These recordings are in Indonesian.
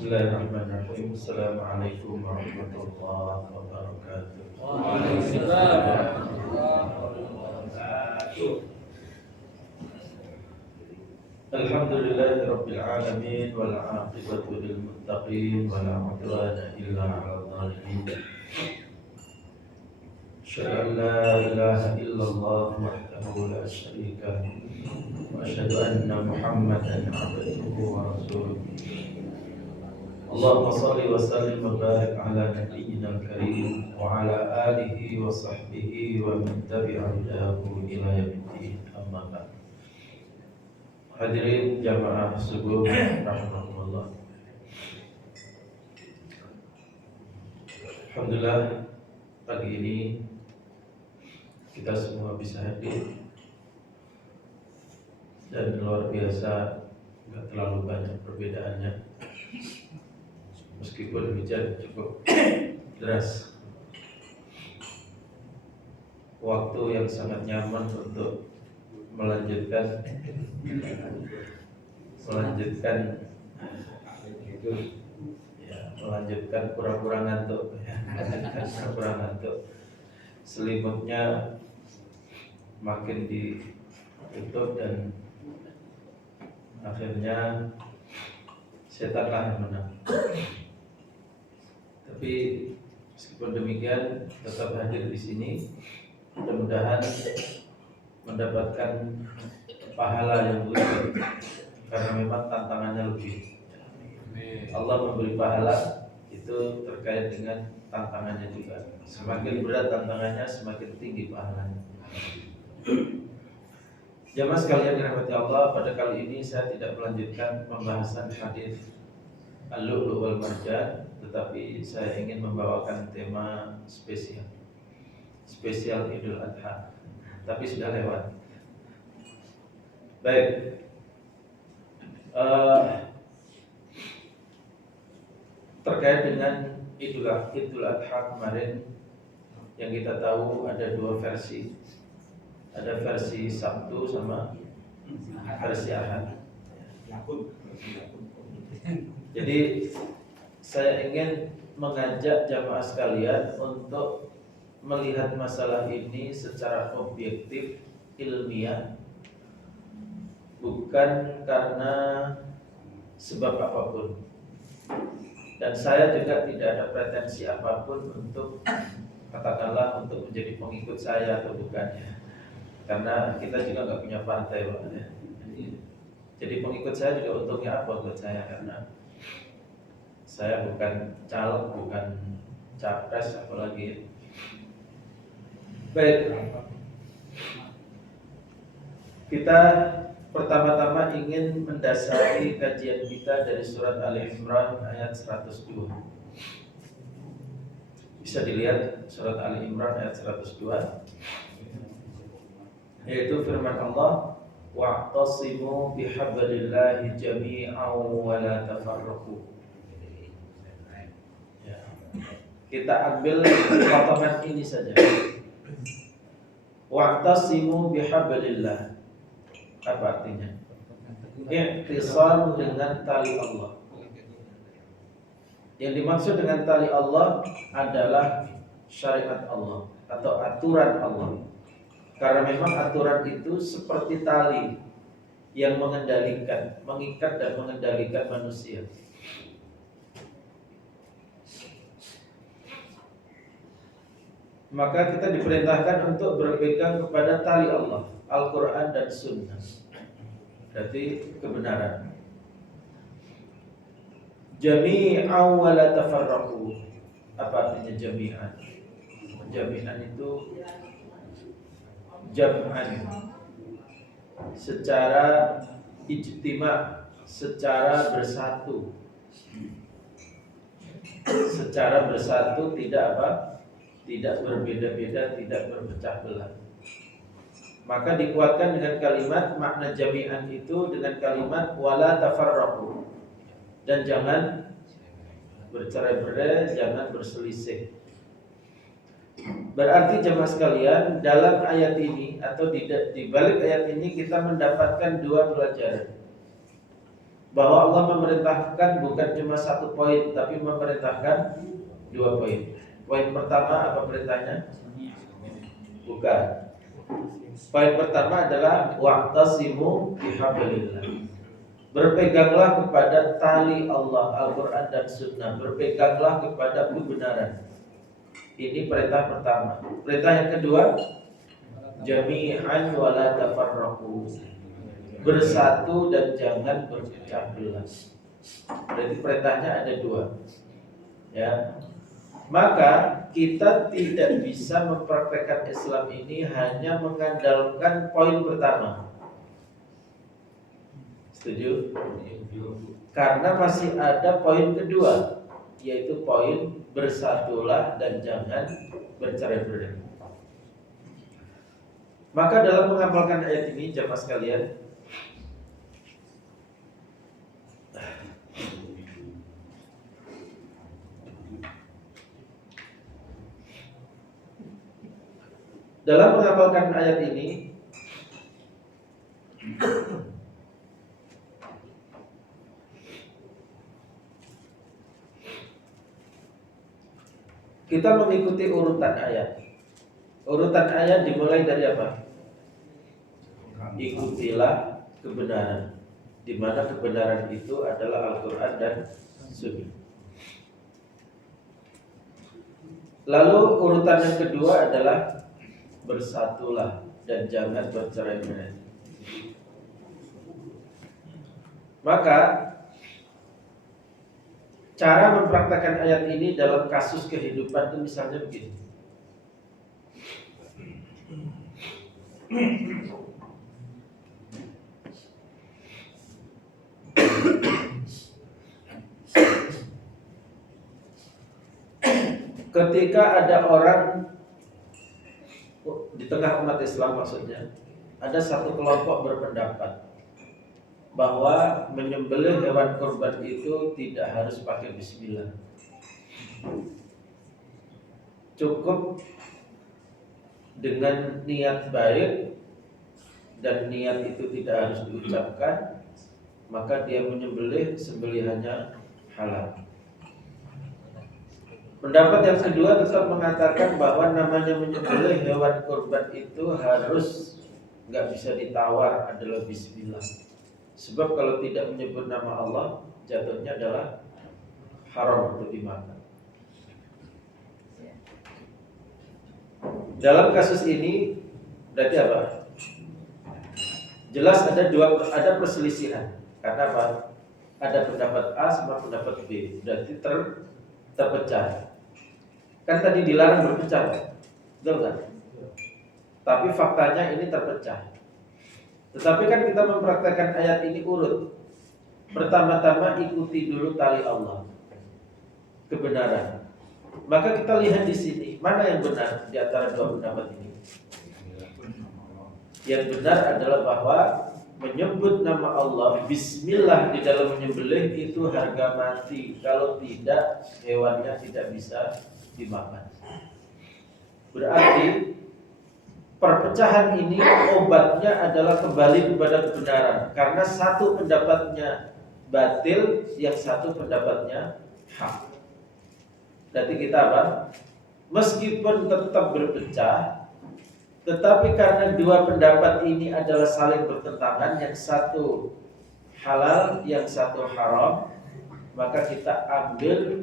Bismillahirrahmanirrahim. Assalamualaikum warahmatullahi wabarakatuh. Waalaikumsalam warahmatullahi wabarakatuh. Alhamdulillahirabbil alamin wal 'aqibatu lil muttaqin wa la 'udwana illa 'alal zalimin. Asyhadu an la ilaha illallah wahdahu la syarika lahu wa asyhadu anna Muhammadan 'abduhu wa rasuluh. Allahumma salli wa sallim wa barik ala nabiyyina al-karim wa ala alihi wa sahbihi wa man tabi'a hudahu ila yaumiddin. Amma ba'd. Hadirin jamaah subuh rahimakumullah. Alhamdulillah pagi ini kita semua bisa hadir dan luar biasa, enggak terlalu banyak perbedaannya. Meskipun hujan cukup deras, waktu yang sangat nyaman untuk melanjutkan pura-pura ngantuk, selimutnya makin ditutup dan akhirnya setanlah yang menang. Tapi meskipun demikian tetap hadir di sini, mudah-mudahan mendapatkan pahala yang lebih, karena memang tantangannya lebih. Allah memberi pahala itu terkait dengan tantangannya juga. Semakin berat tantangannya, semakin tinggi pahalanya. Jamaah sekalian dirahmati Allah, pada kali ini saya tidak melanjutkan pembahasan hadis Al-Lu'lu' wal Marjan, tetapi saya ingin membawakan tema spesial Idul Adha, tapi sudah lewat. Baik, terkait dengan Idul Adha kemarin, yang kita tahu ada dua versi. Ada versi Sabtu sama versi Ahad. Jadi saya ingin mengajak jamaah sekalian untuk melihat masalah ini secara objektif, ilmiah, bukan karena sebab apapun. Dan saya juga tidak ada pretensi apapun untuk, katakanlah, untuk menjadi pengikut saya atau bukannya. Karena kita juga nggak punya partai, Pak. Jadi pengikut saya juga untungnya apa buat saya, karena saya bukan caleg, bukan capres, apalagi. Baik, kita pertama-tama ingin mendasari kajian kita dari surat Ali Imran ayat 102. Bisa dilihat surat Ali Imran ayat 102, yaitu firman Allah, wa'tasimu bihablillahi jami'an wa la tafarraqu. Kita ambil potongan ini saja. Wa'tasimu bihablillah. Apa artinya? I'tisam dengan tali Allah. Yang dimaksud dengan tali Allah adalah syariat Allah atau aturan Allah. Karena memang aturan itu seperti tali yang mengendalikan, mengikat dan mengendalikan manusia. Maka kita diperintahkan untuk berpegang kepada tali Allah, Al-Quran dan Sunnah. Berarti kebenaran. Jami'an wa la tafarraqu. Apa artinya jami'an? Jami'an itu jam'an, secara ijtima, secara bersatu. Secara bersatu, tidak apa? Tidak berbeda-beda, tidak berpecah belah. Maka dikuatkan dengan kalimat makna jami'an itu dengan kalimat wala tafarraqu. Dan jangan bercerai-berai, jangan berselisih. Berarti jemaah sekalian, dalam ayat ini atau di balik ayat ini kita mendapatkan dua pelajaran. Bahwa Allah memerintahkan bukan cuma satu poin, tapi memerintahkan dua poin. Poin pertama apa perintahnya? Bukan. Poin pertama adalah wa'tasimu bihablillah. Berpeganglah kepada tali Allah, Al-Quran dan Sunnah. Berpeganglah kepada kebenaran. Ini perintah pertama. Perintah yang kedua, jami'an wa la tafarraqu. Bersatu dan jangan berpecah belah. Berarti perintahnya ada dua. Ya. Maka kita tidak bisa mempraktekkan Islam ini hanya mengandalkan poin pertama. Setuju? Karena masih ada poin kedua, yaitu poin bersatulah dan jangan bercerai-berai. Maka dalam mengamalkan ayat ini, jemaah sekalian, dalam mengamalkan ayat ini kita mengikuti urutan ayat. Urutan ayat dimulai dari apa? Ikutilah kebenaran, di mana kebenaran itu adalah Al-Quran dan Sunnah. Lalu urutan yang kedua adalah bersatulah dan jangan bercerai-berai. Maka cara mempraktekkan ayat ini dalam kasus kehidupan itu misalnya begini. Ketika ada orang di tengah umat Islam, maksudnya ada satu kelompok berpendapat bahwa menyembelih hewan kurban itu tidak harus pakai bismillah. Cukup dengan niat baik dan niat itu tidak harus diucapkan, maka dia menyembelih, sembelihannya halal. Pendapat yang kedua tetap mengatakan bahwa namanya menyembelih hewan kurban itu harus nggak bisa ditawar, adalah bismillah. Sebab kalau tidak menyebut nama Allah, jatuhnya adalah haram untuk dimakan. Dalam kasus ini berarti apa? Jelas ada perselisihan. Karena apa? Ada pendapat A sama pendapat B. Berarti terpecah. Kan tadi dilarang berpecah, betul kan? Tapi faktanya ini terpecah. Tetapi kan kita mempraktekkan ayat ini urut. Pertama-tama ikuti dulu tali Allah, kebenaran. Maka kita lihat di sini mana yang benar di antara dua pendapat ini. Yang benar adalah bahwa menyebut nama Allah, bismillah di dalam menyembelih itu harga mati. Kalau tidak, hewannya tidak bisa dimakan. Berarti perpecahan ini obatnya adalah kembali kepada kebenaran. Karena satu pendapatnya batil, yang satu pendapatnya hak. Berarti kita apa? Meskipun tetap berpecah, tetapi karena dua pendapat ini adalah saling bertentangan, yang satu halal, yang satu haram, maka kita ambil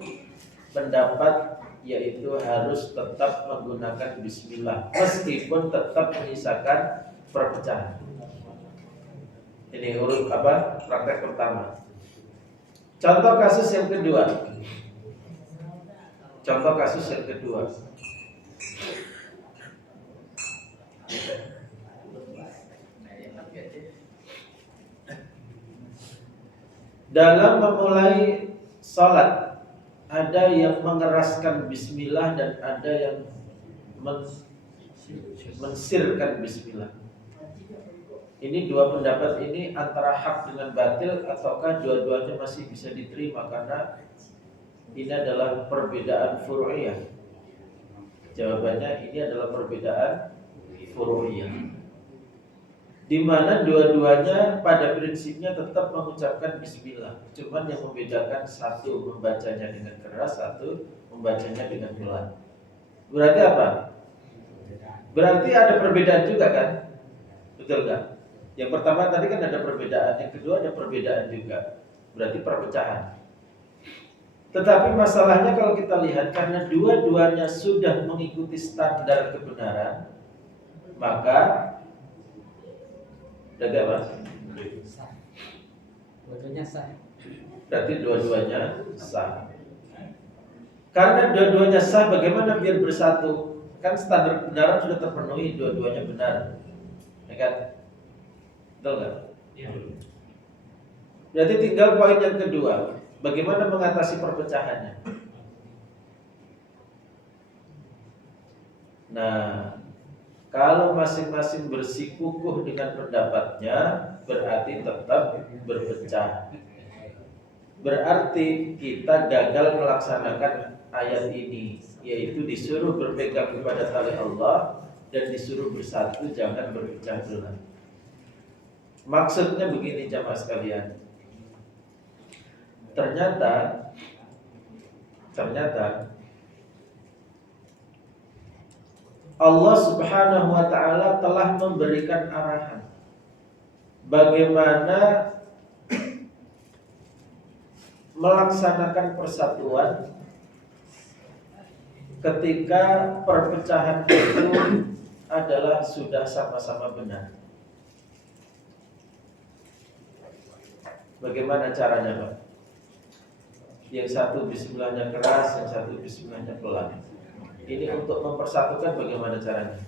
pendapat yaitu harus tetap menggunakan bismillah meskipun tetap menyisakan perpecahan. Ini urut apa? Praktek pertama. Contoh kasus yang kedua. Dalam memulai sholat, ada yang mengeraskan bismillah dan ada yang mensirkan bismillah. Ini dua pendapat ini antara hak dengan batil ataukah dua-duanya masih bisa diterima karena ini adalah perbedaan furu'iyah. Jawabannya ini adalah perbedaan furu'iyah, di mana dua-duanya pada prinsipnya tetap mengucapkan bismillah. Cuman yang membedakan satu membacanya dengan keras, satu membacanya dengan pelan. Berarti apa? Berarti ada perbedaan juga kan? Betul kan? Yang pertama tadi kan ada perbedaan, yang kedua ada perbedaan juga. Berarti perpecahan. Tetapi masalahnya kalau kita lihat, karena dua-duanya sudah mengikuti standar kebenaran, maka berarti apa? Dua-duanya sah. Berarti dua-duanya sah. Karena dua-duanya sah, bagaimana biar bersatu? Kan standar kebenaran sudah terpenuhi, dua-duanya benar, ya kan? Betul nggak? Iya. Berarti tinggal poin yang kedua, bagaimana mengatasi perpecahannya? Nah, kalau masing-masing bersikukuh dengan pendapatnya, berarti tetap berpecah. Berarti kita gagal melaksanakan ayat ini, yaitu disuruh berpegang kepada tali Allah dan disuruh bersatu, jangan berpecah belah. Maksudnya begini jamaah sekalian. Ternyata Allah Subhanahu wa ta'ala telah memberikan arahan bagaimana melaksanakan persatuan ketika perpecahan itu adalah sudah sama-sama benar. Bagaimana caranya, Pak? Yang satu bismillahnya keras, yang satu bismillahnya pelan. Ini untuk mempersatukan bagaimana caranya?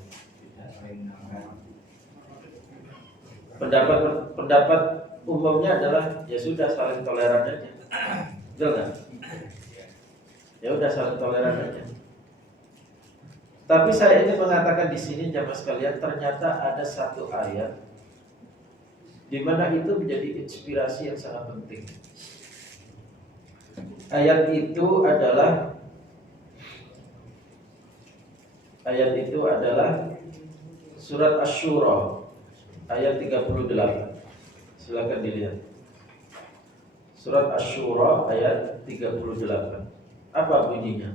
Pendapat umumnya adalah ya sudah saling toleran aja. Betul nggak? Ya udah saling toleran aja. Tapi saya ingin mengatakan di sini jamaah sekalian, ternyata ada satu ayat di mana itu menjadi inspirasi yang sangat penting. Ayat itu adalah surat Asy-Syura ayat 38. Silakan dilihat. Surat Asy-Syura ayat 38. Apa bunyinya?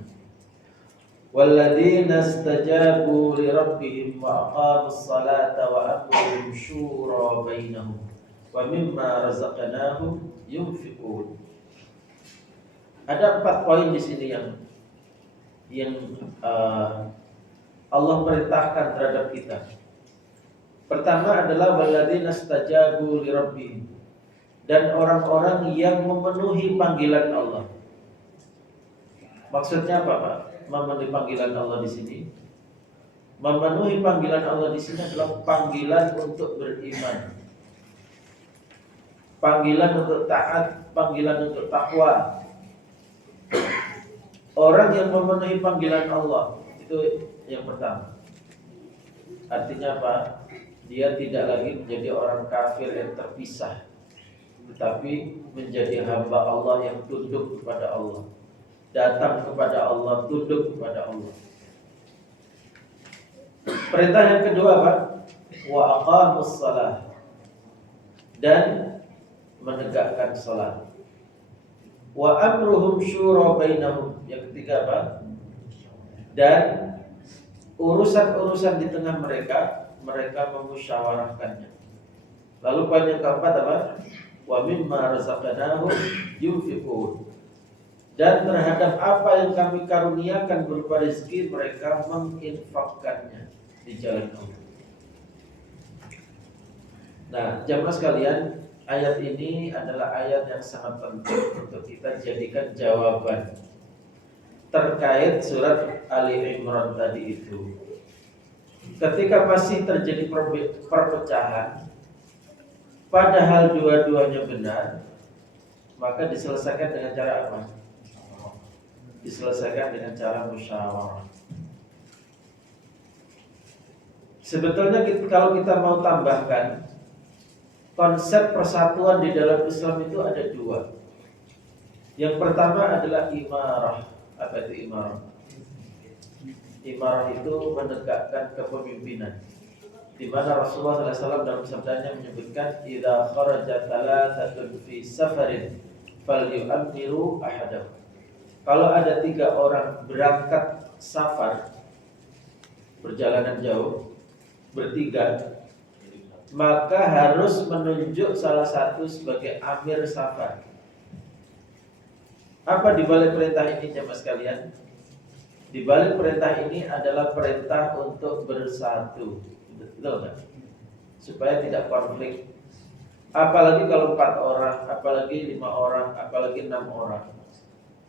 Walladzina istajabu li rabbihim wa aqamus salata wa amruhum syura bainahum wa mimma razaqnahum yunfiqun. Ada 4 poin di sini yang Allah perintahkan terhadap kita. Pertama adalah walladzina istajabu li rabbihim, dan orang-orang yang memenuhi panggilan Allah. Maksudnya apa, Pak? Memenuhi panggilan Allah di sini. Memenuhi panggilan Allah di sini adalah panggilan untuk beriman, panggilan untuk taat, panggilan untuk takwa. Orang yang memenuhi panggilan Allah itu yang pertama. Artinya apa? Dia tidak lagi menjadi orang kafir yang terpisah, tetapi menjadi hamba Allah yang tunduk kepada Allah, datang kepada Allah, tunduk kepada Allah. Perintah yang kedua apa? Wa aqamus shalah, dan menegakkan salat. Wa amruhum syura bainahum, yang ketiga apa? Dan urusan-urusan di tengah mereka memusyawarahkannya. Lalu poin yang keempat apa? Wa mimma razaqnahum yunfiqun, dan terhadap apa yang kami karuniakan berupa rezeki mereka menginfakkannya di jalan Allah. Nah, jamaah sekalian, ayat ini adalah ayat yang sangat penting untuk kita jadikan jawaban terkait surat Ali Imran tadi itu. Ketika masih terjadi perpecahan, padahal dua-duanya benar, maka diselesaikan dengan cara apa? Diselesaikan dengan cara musyawarah. Sebetulnya kalau kita mau tambahkan, konsep persatuan di dalam Islam itu ada dua. Yang pertama adalah imarah. Apa itu imarah? Imarah itu menegakkan kepemimpinan, di mana Rasulullah SAW dalam sabdanya menyebutkan, idza kharaja thalathatun fi safarin falyu'ammiru ahadahum. Kalau ada 3 orang berangkat safar, perjalanan jauh, bertiga, maka harus menunjuk salah satu sebagai amir safar. Apa dibalik perintah ini jemaah sekalian? Dibalik perintah ini adalah perintah untuk bersatu, betul kan? Supaya tidak konflik. Apalagi kalau 4 orang, apalagi 5 orang, apalagi 6 orang.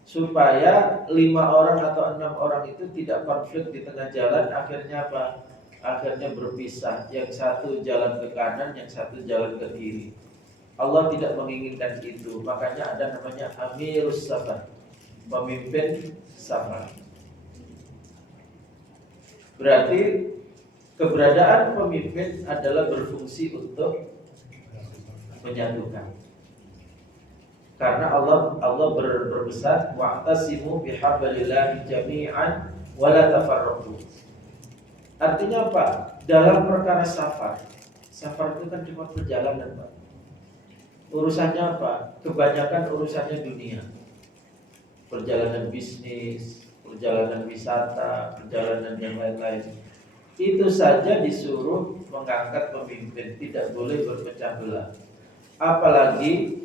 Supaya 5 orang atau 6 orang itu tidak konflik di tengah jalan. Akhirnya apa? Akhirnya berpisah. Yang satu jalan ke kanan, yang satu jalan ke kiri. Allah tidak menginginkan itu. Makanya ada namanya Amirus Safar, pemimpin safar. Berarti keberadaan pemimpin adalah berfungsi untuk menyatukan. Karena Allah berbesar, wa'tasimu bihablillahi jami'an wa la tafarraqu. Artinya apa? Dalam perkara safar itu kan cuma perjalanan, Pak. Urusannya apa? Kebanyakan urusannya dunia. Perjalanan bisnis, perjalanan wisata, perjalanan yang lain-lain. Itu saja disuruh mengangkat pemimpin, tidak boleh berpecah belah. Apalagi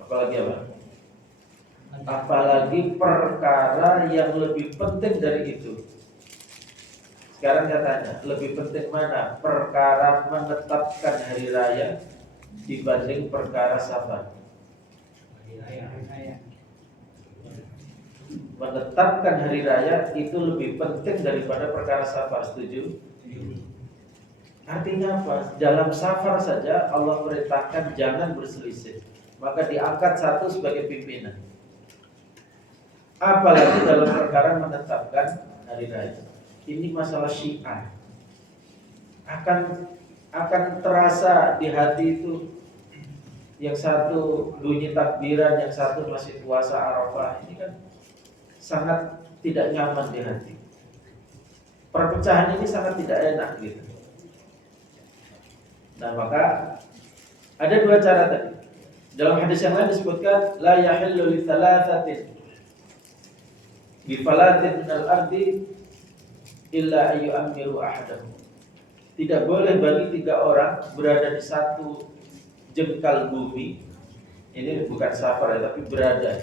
apa? Apalagi perkara yang lebih penting dari itu. Sekarang saya tanya, lebih penting mana? Perkara menetapkan hari raya dibanding perkara safar? Menetapkan hari raya itu lebih penting daripada perkara safar, setuju? Artinya apa? Dalam safar saja Allah perintahkan jangan berselisih, maka diangkat satu sebagai pimpinan. Apalagi dalam perkara menetapkan hari raya. Ini masalah syiar. Akan terasa di hati itu, yang satu bunyi takbiran, yang satu masih puasa Arafah. Ini kan sangat tidak nyaman di hati. Perpecahan ini sangat tidak enak gitu. Nah, maka ada 2 cara tadi. Dalam hadis yang lain disebutkan la yahillu li thalathatin bi falatin minal ardi illa ayyu'ammiru ahadahum. Tidak boleh bagi 3 orang berada di satu jengkal bumi. Ini bukan safar ya, tapi berada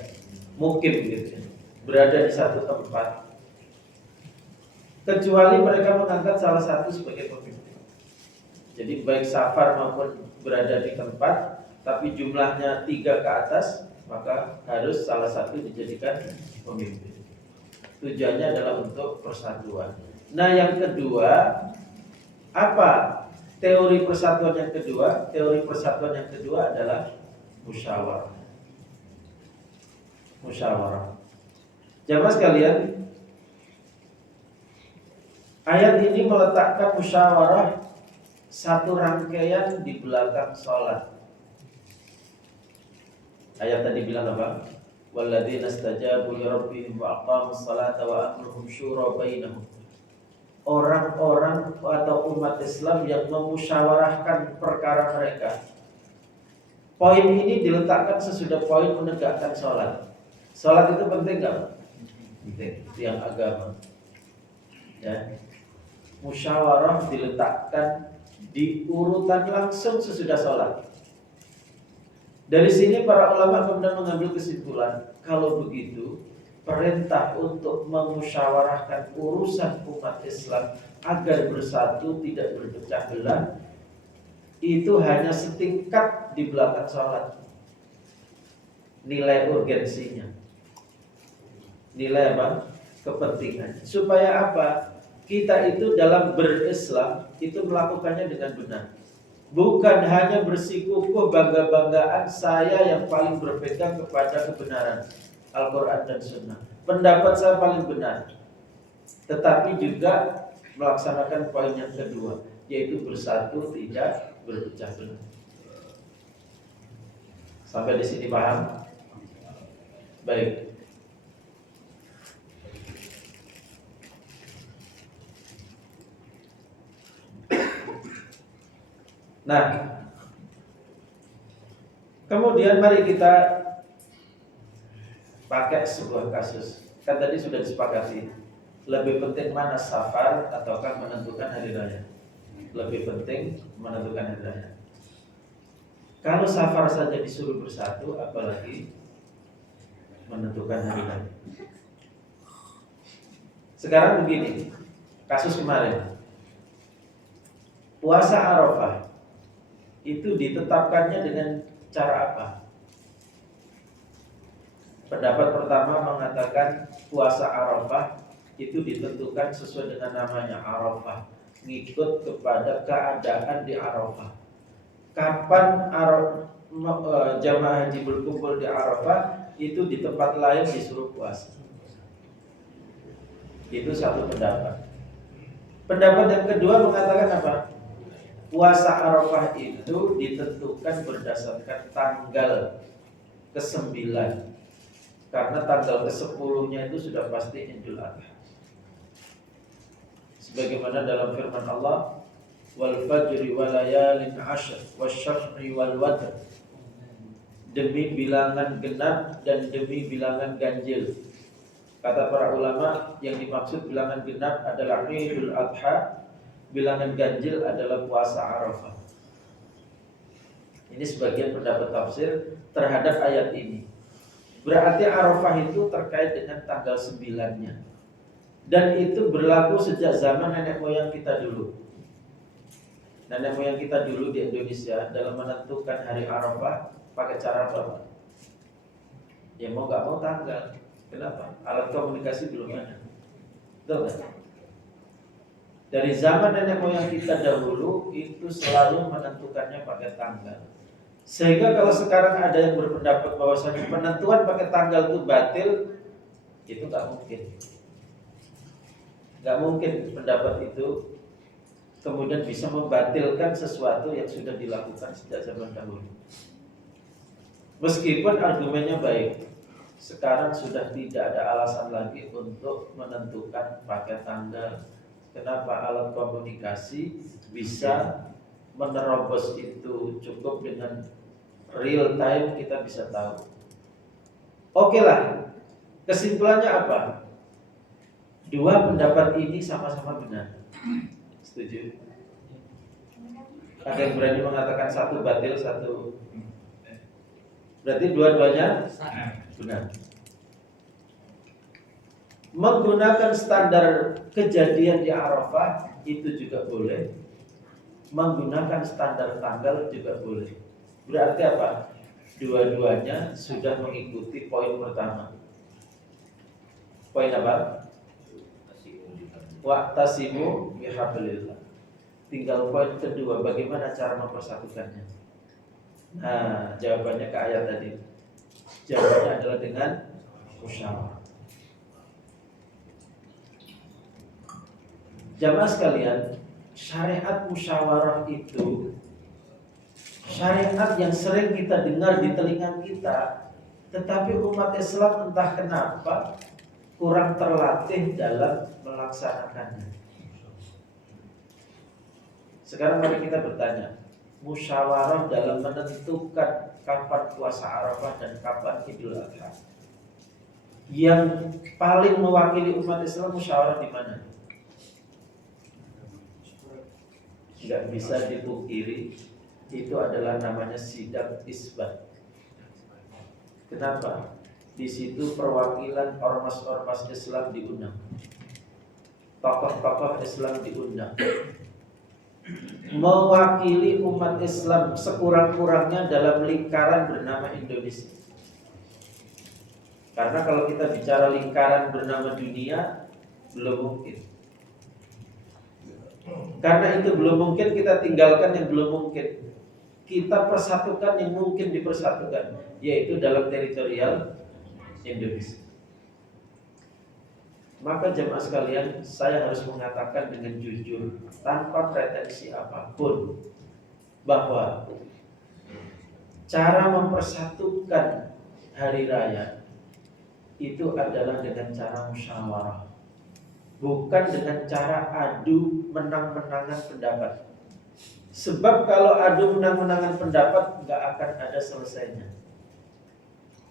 mukim gitu ya. Berada di satu tempat, kecuali mereka mengangkat salah satu sebagai pemimpin. Jadi baik safar maupun berada di tempat, tapi jumlahnya 3 ke atas, maka harus salah satu dijadikan pemimpin. Tujuannya adalah untuk persatuan. Nah, yang kedua, apa teori persatuan yang kedua? Teori persatuan yang kedua adalah musyawarah. Musyawarah. Jamaah sekalian, ayat ini meletakkan musyawarah satu rangkaian di belakang sholat. Ayat tadi bilang apa? Walladzina istajabu li rabbihim wa aqamus salata wa amruhum syura bainahum. Orang-orang atau umat Islam yang memusyawarahkan perkara mereka. Poin ini diletakkan sesudah poin menegakkan sholat. Sholat itu penting nggak? Penting. Itu yang agama. Ya. Musyawarah diletakkan di urutan langsung sesudah sholat. Dari sini para ulama kemudian mengambil kesimpulan, kalau begitu perintah untuk memusyawarahkan urusan umat Islam agar bersatu tidak berpecah belah itu hanya setingkat di belakang sholat. Nilai urgensinya, nilai apa? Kepentingan. Supaya apa? Kita itu dalam berislam itu melakukannya dengan benar. Bukan hanya bersikukuh bangga-banggaan saya yang paling berpegang kepada kebenaran Al-Quran dan Sunnah. Pendapat saya paling benar. Tetapi juga melaksanakan poin yang kedua, yaitu bersatu tidak berpecah belah. Sampai di sini paham? Baik. Nah, kemudian mari kita pakai sebuah kasus. Kan tadi sudah disepakati, lebih penting mana safar ataukah menentukan hari raya? Lebih penting menentukan hari raya. Kalau safar saja disuruh bersatu, apalagi menentukan hari raya. Sekarang begini, kasus kemarin, puasa Arafah itu ditetapkannya dengan cara apa? Pendapat pertama mengatakan puasa Arafah itu ditentukan sesuai dengan namanya Arafah, ngikut kepada keadaan di Arafah. Kapan jamaah haji berkumpul di Arafah, itu di tempat lain disuruh puasa. Itu satu pendapat. Pendapat yang kedua mengatakan apa? Puasa Arafah itu ditentukan berdasarkan tanggal ke-9. Karena tanggal ke-10-nya itu sudah pasti Idul Adha. Sebagaimana dalam firman Allah, wal fajri wa layalin 'ashr wasyaf'i wal watr. Demi bilangan genap dan demi bilangan ganjil. Kata para ulama, yang dimaksud bilangan genap adalah Idul Adha, bilangan ganjil adalah puasa Arafah. Ini sebagian pendapat tafsir terhadap ayat ini. Berarti Arafah itu terkait dengan tanggal 9-nya. Dan itu berlaku sejak zaman nenek moyang kita dulu. Nenek moyang kita dulu di Indonesia dalam menentukan hari Arafah pakai cara apa? Ya mau gak mau tanggal. Kenapa? Alat komunikasi belum ada. Betul kan? Dari zaman nenek moyang kita dahulu itu selalu menentukannya pakai tanggal. Sehingga kalau sekarang ada yang berpendapat bahwasanya penentuan pakai tanggal itu batil, itu nggak mungkin. Nggak mungkin pendapat itu kemudian bisa membatalkan sesuatu yang sudah dilakukan sejak zaman dahulu. Meskipun argumennya baik, sekarang sudah tidak ada alasan lagi untuk menentukan pakai tanggal. Kenapa? Alat komunikasi bisa menerobos itu, cukup dengan real time kita bisa tahu. Oke lah, kesimpulannya apa? Dua pendapat ini sama-sama benar. Setuju? Ada yang berani mengatakan satu batil, satu. Berarti dua-duanya benar. Menggunakan standar kejadian di Arafah itu juga boleh. Menggunakan standar tanggal juga boleh. Berarti apa? Dua-duanya sudah mengikuti poin pertama. Poin apa? Wa'tasimu bihablillah. Tinggal poin kedua, bagaimana cara mempersatukannya? Nah, jawabannya ke ayat tadi. Jawabannya adalah dengan musyawarah. Jamaah sekalian, syariat musyawarah itu syariat yang sering kita dengar di telinga kita, tetapi umat Islam entah kenapa kurang terlatih dalam melaksanakannya. Sekarang mari kita bertanya, musyawarah dalam menentukan kapan puasa Arafah dan kapan Idul Adha, yang paling mewakili umat Islam musyawarah di mana? Nggak bisa dipungkiri, itu adalah namanya sidang isbat. Kenapa? Di situ perwakilan ormas-ormas Islam diundang, tokoh-tokoh Islam diundang, mewakili umat Islam sekurang-kurangnya dalam lingkaran bernama Indonesia. Karena kalau kita bicara lingkaran bernama dunia, belum mungkin. Karena itu belum mungkin, kita tinggalkan yang belum mungkin. Kita persatukan yang mungkin dipersatukan, yaitu dalam teritorial Indonesia. Maka jemaah sekalian, saya harus mengatakan dengan jujur, tanpa pretensi apapun, bahwa cara mempersatukan hari raya itu adalah dengan cara musyawarah, bukan dengan cara adu menang-menangan pendapat. Sebab kalau adu menang-menangan pendapat nggak akan ada selesainya.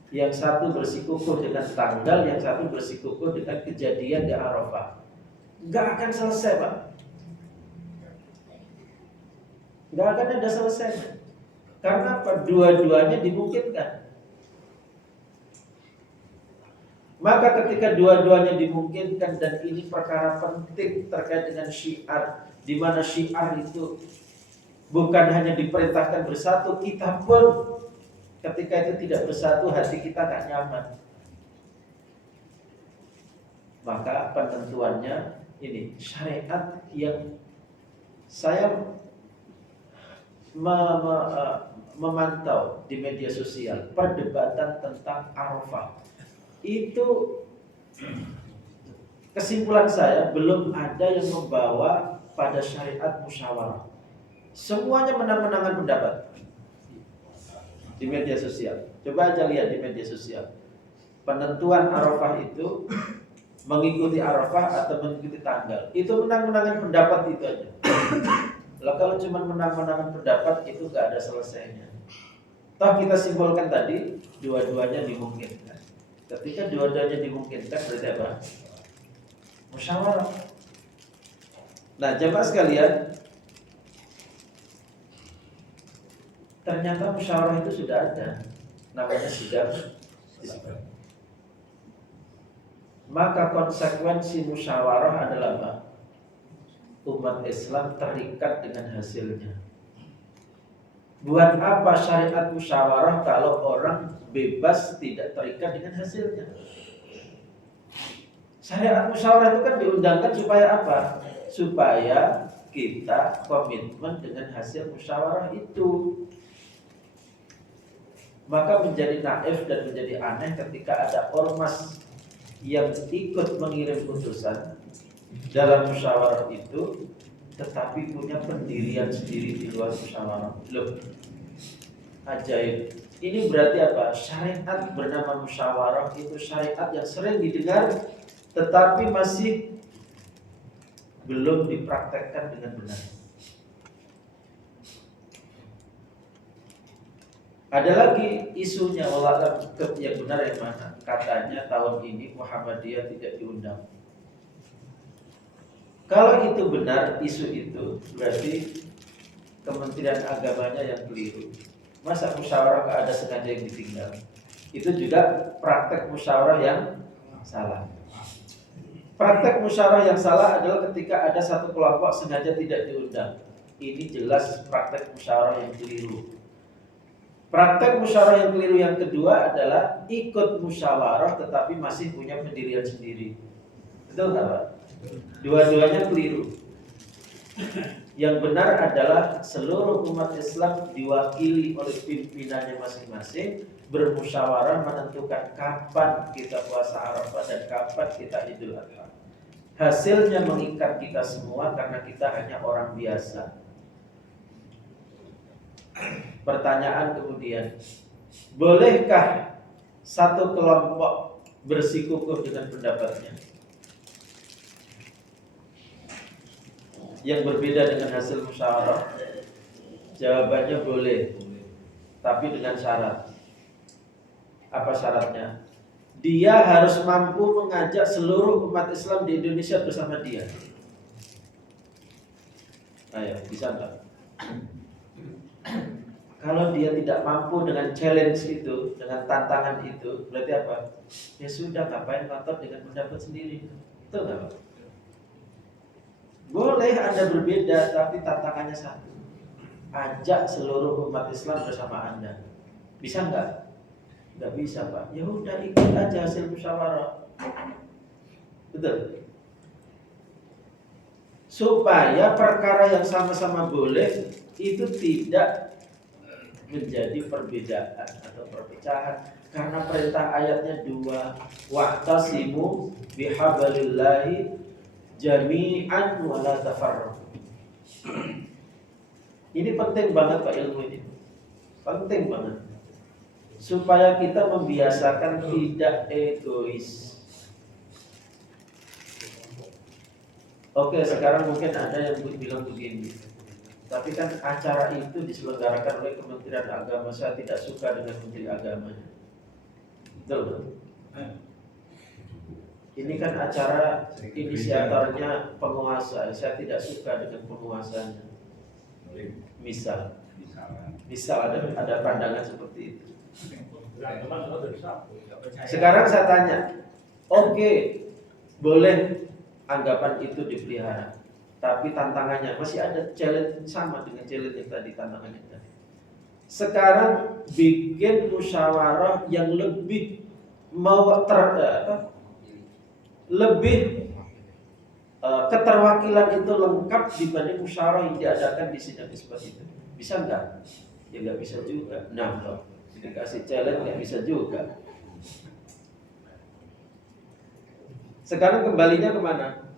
Yang satu bersikukuh dengan tanggal, yang satu bersikukuh dengan kejadian di Arafah. Nggak akan selesai, Pak. Nggak akan ada selesainya. Karena apa? Dua-duanya dimungkinkan. Maka ketika dua-duanya dimungkinkan, dan ini perkara penting terkait dengan syiar, di mana syiar itu bukan hanya diperintahkan bersatu, kita pun ketika itu tidak bersatu, hati kita gak nyaman. Maka penentuannya ini syariat yang saya memantau di media sosial, perdebatan tentang Arafah. Itu kesimpulan saya, belum ada yang membawa pada syariat musyawarah. Semuanya menang-menangan pendapat di media sosial. Coba aja lihat di media sosial. Penentuan Arafah itu mengikuti Arafah atau mengikuti tanggal, itu menang-menangan pendapat itu aja. Lah kalau cuma menang-menangan pendapat itu gak ada selesainya. Toh kita simpulkan tadi, dua-duanya dimungkinkan. Ketika dua-duanya dimungkinkan, berarti apa? Musyawarah. Nah, jemaah sekalian, ternyata musyawarah itu sudah ada, namanya sidang isbat. Maka konsekuensi musyawarah adalah apa? Umat Islam terikat dengan hasilnya. Buat apa syariat musyawarah kalau orang bebas tidak terikat dengan hasilnya? Syariat musyawarah itu kan diundangkan supaya apa? Supaya kita komitmen dengan hasil musyawarah itu. Maka menjadi naif dan menjadi aneh ketika ada ormas yang ikut mengirim putusan dalam musyawarah itu, tetapi punya pendirian sendiri di luar musyawarah. Loh, ajaib. Ini berarti apa? Syariat bernama musyawarah itu syariat yang sering didengar, tetapi masih belum dipraktekkan dengan benar. Ada lagi isunya, wallah yang benar yang mana? Katanya tahun ini Muhammadiyah tidak diundang. Kalau itu benar, isu itu berarti Kementerian Agamanya yang keliru. Masa musyawarah gak ada sengaja yang ditinggal? Itu juga praktek musyawarah yang salah. Praktek musyawarah yang salah adalah ketika ada satu kelompok sengaja tidak diundang. Ini jelas praktek musyawarah yang keliru. Praktek musyawarah yang keliru yang kedua adalah ikut musyawarah tetapi masih punya pendirian sendiri. Betul nggak, Pak? Dua-duanya keliru. Yang benar adalah seluruh umat Islam diwakili oleh pimpinannya masing-masing, bermusyawarah menentukan kapan kita puasa Arafah dan kapan kita Idul Adha. hasilnya mengikat kita semua karena kita hanya orang biasa. Pertanyaan kemudian, bolehkah satu kelompok bersikukuh dengan pendapatnya yang berbeda dengan hasil musyawarah? Jawabannya boleh, tapi dengan syarat. Apa syaratnya? Dia harus mampu mengajak seluruh umat Islam di Indonesia bersama dia. Ayo, bisa nggak? Kalau dia tidak mampu dengan challenge itu, dengan tantangan itu, berarti apa? Ya sudah, ngapain ngotot dengan pendapat sendiri? Betul nggak, Pak? Boleh Anda berbeda, tapi tantangannya satu. Ajak seluruh umat Islam bersama Anda. Bisa nggak? Nggak bisa, Pak. Ya udah, ikut aja hasil musyawarah. Betul. Supaya perkara yang sama-sama boleh itu tidak menjadi perbedaan atau perpecahan, karena perintah ayatnya dua, wa'tasimu bihablillahi jami'an wa la tafarraqu. Ini penting banget Pak, ilmu ini penting banget supaya kita membiasakan tidak egois. Oke, sekarang mungkin ada yang bilang begini, tapi kan acara itu diselenggarakan oleh Kementerian Agama, saya tidak suka dengan Menteri Agamanya. Betul? Ini kan acara inisiatornya penguasa, saya tidak suka dengan penguasanya. Misal ada pandangan seperti itu. Sekarang saya tanya, oke, boleh anggapan itu dipelihara, tapi tantangannya masih ada challenge sama dengan challenge yang tadi, tantangannya tadi. Sekarang bikin musyawarah yang lebih keterwakilan itu lengkap dibanding musyawarah yang diadakan di sidang isbat itu. Bisa nggak? Ya nggak bisa juga. Nah, kalau dikasih challenge nggak bisa juga. Sekarang kembalinya kemana?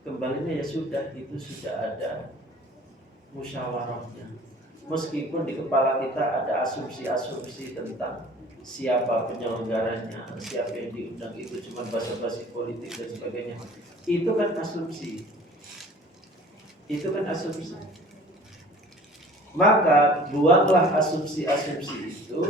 Kembalinya ya sudah, itu sudah ada musyawarahnya. Meskipun di kepala kita ada asumsi-asumsi tentang siapa penyelenggaranya, siapa yang diundang, itu cuma basa-basi politik dan sebagainya. Itu kan asumsi. Itu kan asumsi. Maka buanglah asumsi-asumsi itu,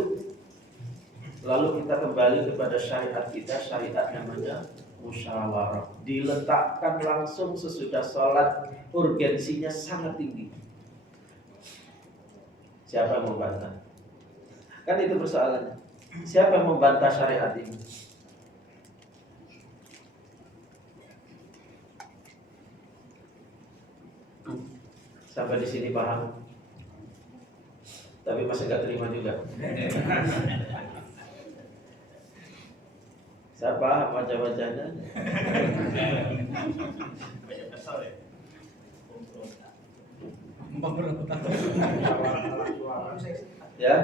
lalu kita kembali kepada syariat kita. Syariat namanya musyawarah. Diletakkan langsung sesudah sholat, urgensinya sangat tinggi. Siapa yang membantah? Kan itu persoalannya. Siapa yang membantah syariat ini? Sampai di sini paham? Tapi masih gak terima juga. Saya paham wajah-wajahnya. Ya.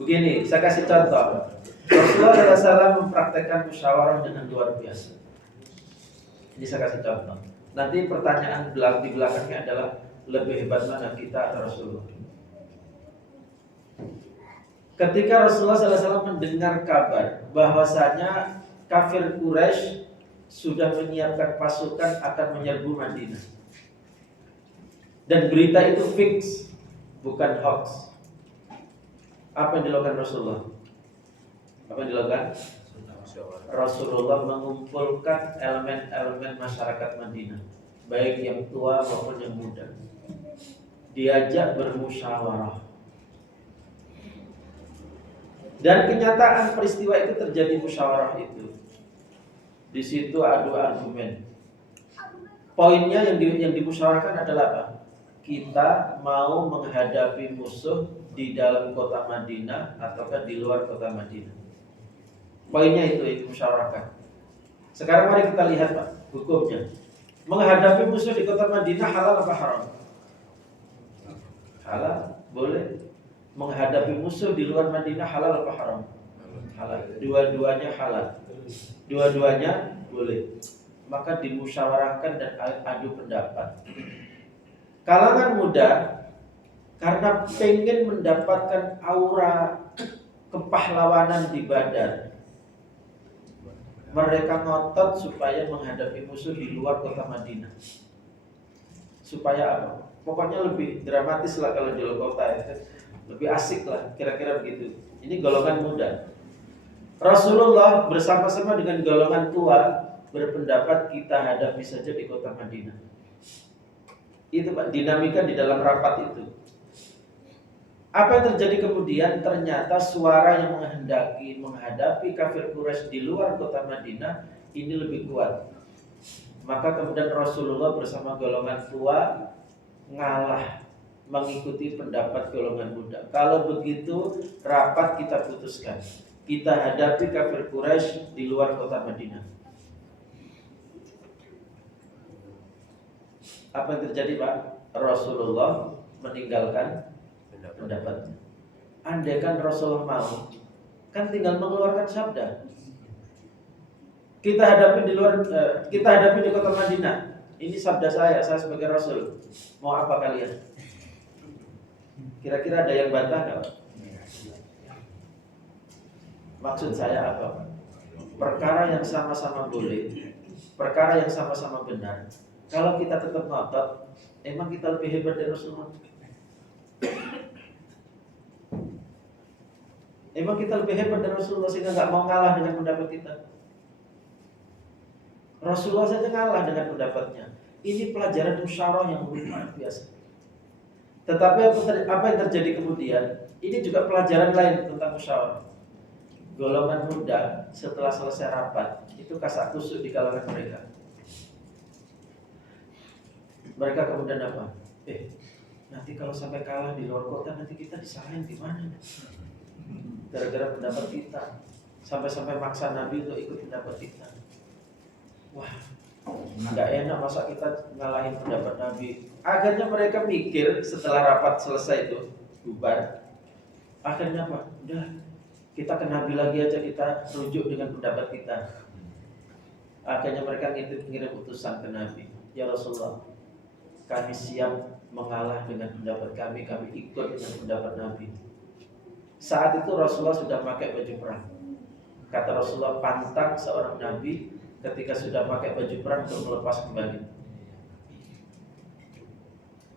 Begini, saya kasih contoh. Rasulullah SAW mempraktekkan musyawarah dengan luar biasa. Ini saya kasih contoh. Nanti pertanyaan di belakangnya adalah, lebih hebat mana kita atau Rasulullah? Ketika Rasulullah SAW mendengar kabar bahwasanya kafir Quraisy sudah menyiapkan pasukan akan menyerbu Madinah, dan berita itu fix, bukan hoax, apa yang dilakukan Rasulullah? Apa yang dilakukan? Rasulullah mengumpulkan elemen-elemen masyarakat Madinah, baik yang tua maupun yang muda, diajak bermusyawarah. Dan kenyataan peristiwa itu terjadi musyawarah itu. Di situ adu argumen. Poinnya yang dimusyawarahkan adalah apa? Kita mau menghadapi musuh di dalam kota Madinah ataukah di luar kota Madinah. Poinnya itu musyawarahkan. Sekarang mari kita lihat Pak, hukumnya. Menghadapi musuh di kota Madinah halal apa haram? Halal, boleh. Menghadapi musuh di luar Madinah halal apa haram? Halal. Dua-duanya halal. Dua-duanya boleh. Maka dimusyawarahkan dan adu pendapat. Kalangan muda karena pengen mendapatkan aura kepahlawanan di badan, mereka ngotot supaya menghadapi musuh di luar kota Madinah. Supaya apa? Pokoknya lebih dramatis lah kalau di luar kota ya. Lebih asik lah, kira-kira begitu. Ini golongan muda. Rasulullah bersama-sama dengan golongan tua berpendapat kita hadapi saja di kota Madinah. Itu Pak, dinamika di dalam rapat itu. Apa yang terjadi kemudian? Ternyata suara yang menghendaki menghadapi kafir Quraisy di luar kota Madinah ini lebih kuat. Maka kemudian Rasulullah bersama golongan tua ngalah mengikuti pendapat golongan muda. Kalau begitu rapat kita putuskan, kita hadapi kafir Quraisy di luar kota Madinah. Apa yang terjadi Pak? Rasulullah meninggalkan pendapatnya. Andaikan Rasulullah mau, kan tinggal mengeluarkan sabda. Kita hadapi di kota Madinah. Ini sabda saya sebagai Rasul. Mau apa kalian? Kira-kira ada yang bantah nggak Pak? Maksud saya apa Pak? Perkara yang sama-sama boleh, perkara yang sama-sama benar. Kalau kita tetap ngotot, emang kita lebih hebat dari Rasulullah? Emang kita lebih hebat dari Rasulullah sehingga nggak mau ngalah dengan pendapat kita? Rasulullah saja ngalah dengan pendapatnya. Ini pelajaran musyawarah yang luar biasa. Tetapi apa yang terjadi kemudian? Ini juga pelajaran lain tentang musyawarah. Golongan muda setelah selesai rapat itu kasak kusuk di kalangan mereka. Mereka kemudian apa? Nanti kalau sampai kalah di luar kota nanti kita disalahin gimana? Gara-gara pendapat kita. Sampai-sampai maksa Nabi untuk ikut pendapat kita. Wah, nggak enak masa kita ngalahin pendapat Nabi. Akhirnya mereka mikir setelah rapat selesai itu bubar. Akhirnya apa? Udah, kita ke Nabi lagi aja, kita rujuk dengan pendapat kita. Akhirnya mereka ngirim utusan ke Nabi. Ya Rasulullah, kami siap mengalah dengan pendapat kami ikut dengan pendapat Nabi. Saat itu Rasulullah sudah pakai baju perang. Kata Rasulullah, pantang seorang Nabi ketika sudah pakai baju perang untuk melepas kembali.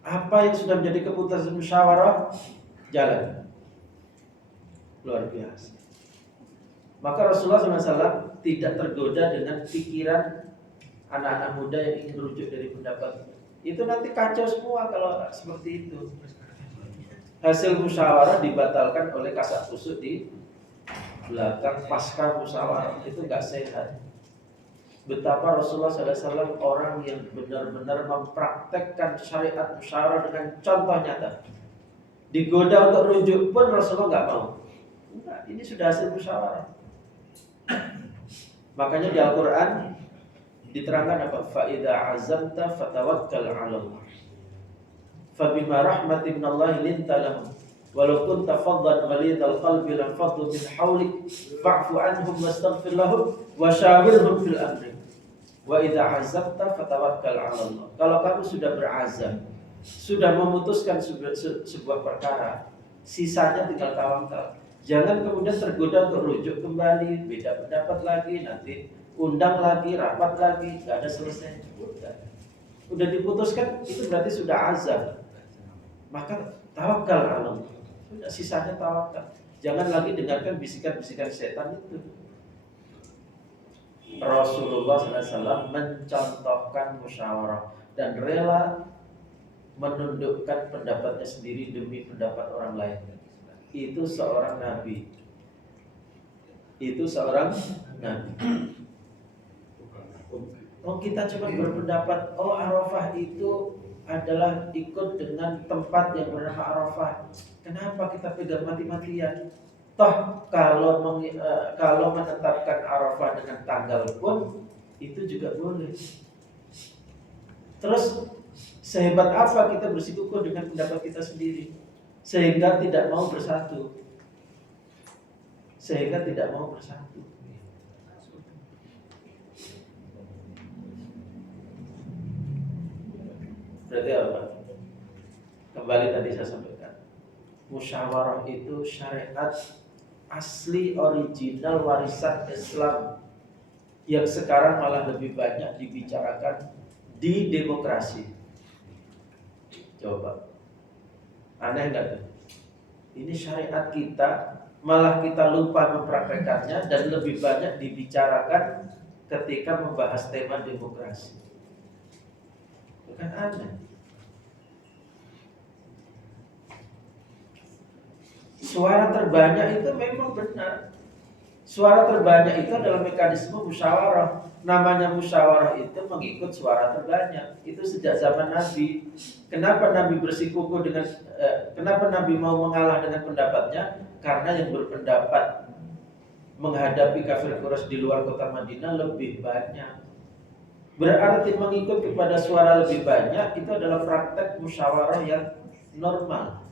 Apa yang sudah menjadi keputusan musyawarah, jalan. Luar biasa. Maka Rasulullah SAW tidak tergoda dengan pikiran anak-anak muda yang ingin merujuk dari pendapat. Itu nanti kacau semua kalau seperti itu. Hasil musyawarah dibatalkan oleh kasak kusuk di belakang pasca musyawarah. Itu nggak sehat. Betapa Rasulullah SAW orang yang benar-benar mempraktekkan syariat musyawarah dengan contoh nyata. Digoda untuk rujuk pun Rasulullah nggak mau. Enggak, ini sudah hasil musyawarah. Makanya di Al-Quran diterangkan apa? Fa'idha azamta fatawakkal 'ala Allah. Fabima rahmatin minallahi linta lahum walau kunta faddan ghalidhal qalbi lam faddu min hawlik fa'fu anhum wastaghfir lahum wa syawirhum fil amri. Wa idza azamta fatawakkal 'ala Allah. Kalau kamu sudah berazam, sudah memutuskan sebuah perkara, sisanya tinggal tawakal. Jangan kemudian tergoda untuk rujuk kembali, beda pendapat lagi, nanti undang lagi, rapat lagi, nggak ada selesai. Udah diputuskan, itu berarti sudah azam. Maka tawakal Allah. Sudah sisanya tawakal. Jangan lagi dengarkan bisikan-bisikan setan itu. Rasulullah SAW mencontohkan musyawarah dan rela menundukkan pendapatnya sendiri demi pendapat orang lain. Itu seorang nabi. Itu seorang nabi. Oh, kita cuma berpendapat, oh Arafah itu adalah ikut dengan tempat yang bernama Arafah. Kenapa kita pegang mati-matian? Toh kalau menetapkan Arafah dengan tanggal pun itu juga boleh. Terus sehebat apa kita bersikukuh dengan pendapat kita sendiri sehingga tidak mau bersatu? Berarti apa? Kembali tadi saya sampaikan, musyawarah itu syariat asli original warisan Islam yang sekarang malah lebih banyak dibicarakan di demokrasi. Coba, aneh nggak tuh? Ini syariat kita, malah kita lupa mempraktekannya dan lebih banyak dibicarakan ketika membahas tema demokrasi. Bukan aneh. Suara terbanyak itu memang benar. Suara terbanyak itu adalah mekanisme musyawarah. Namanya musyawarah itu mengikut suara terbanyak. Itu sejak zaman Nabi. Kenapa Nabi bersikukuh dengan kenapa Nabi mau mengalah dengan pendapatnya? Karena yang berpendapat menghadapi kafir Quraisy di luar kota Madinah lebih banyak. Berarti mengikut kepada suara lebih banyak itu adalah praktek musyawarah yang normal.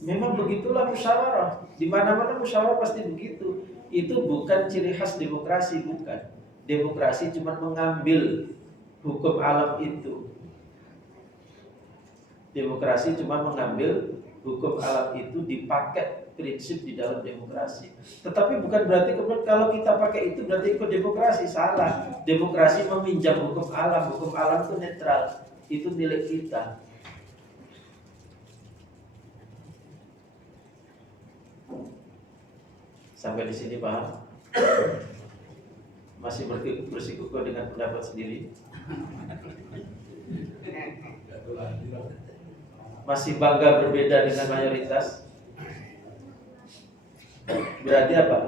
Memang begitulah musyawarah. Di mana-mana musyawarah pasti begitu. Itu bukan ciri khas demokrasi, bukan. Demokrasi cuma mengambil hukum alam itu. Demokrasi cuma mengambil hukum alam itu dipakai prinsip di dalam demokrasi. Tetapi bukan berarti kemudian kalau kita pakai itu berarti ikut demokrasi. Salah. Demokrasi meminjam hukum alam. Hukum alam itu netral. Itu milik kita. Sampai di sini paham? Masih bersikukuh dengan pendapat sendiri? Masih bangga berbeda dengan mayoritas? Berarti apa?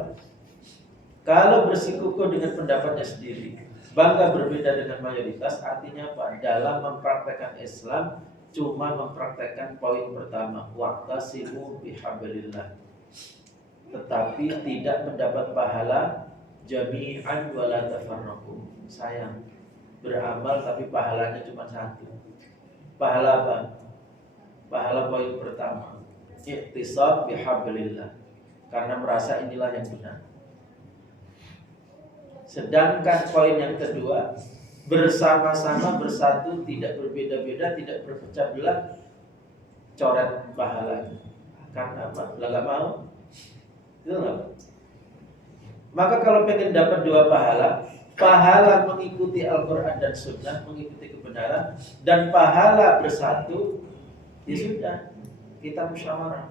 Kalau bersikukuh dengan pendapatnya sendiri, bangga berbeda dengan mayoritas, artinya apa? Dalam mempraktekkan Islam cuma mempraktekkan poin pertama, wa'tasimu bihablillah. Tetapi tidak mendapat pahala jami'an wala tafarraqu. Sayang, beramal tapi pahalanya cuma satu. Pahala apa? Pahala poin pertama, i'tisab bihablillah, karena merasa inilah yang benar. Sedangkan poin yang kedua, bersama-sama bersatu, tidak berbeda-beda, tidak berpecah belah, coret pahalanya. Karena apa? Nggak mau. Maka kalau pengen dapat dua pahala, pahala mengikuti Al-Quran dan Sunnah, mengikuti kebenaran, dan pahala bersatu, ya sudah, kita musyawarah.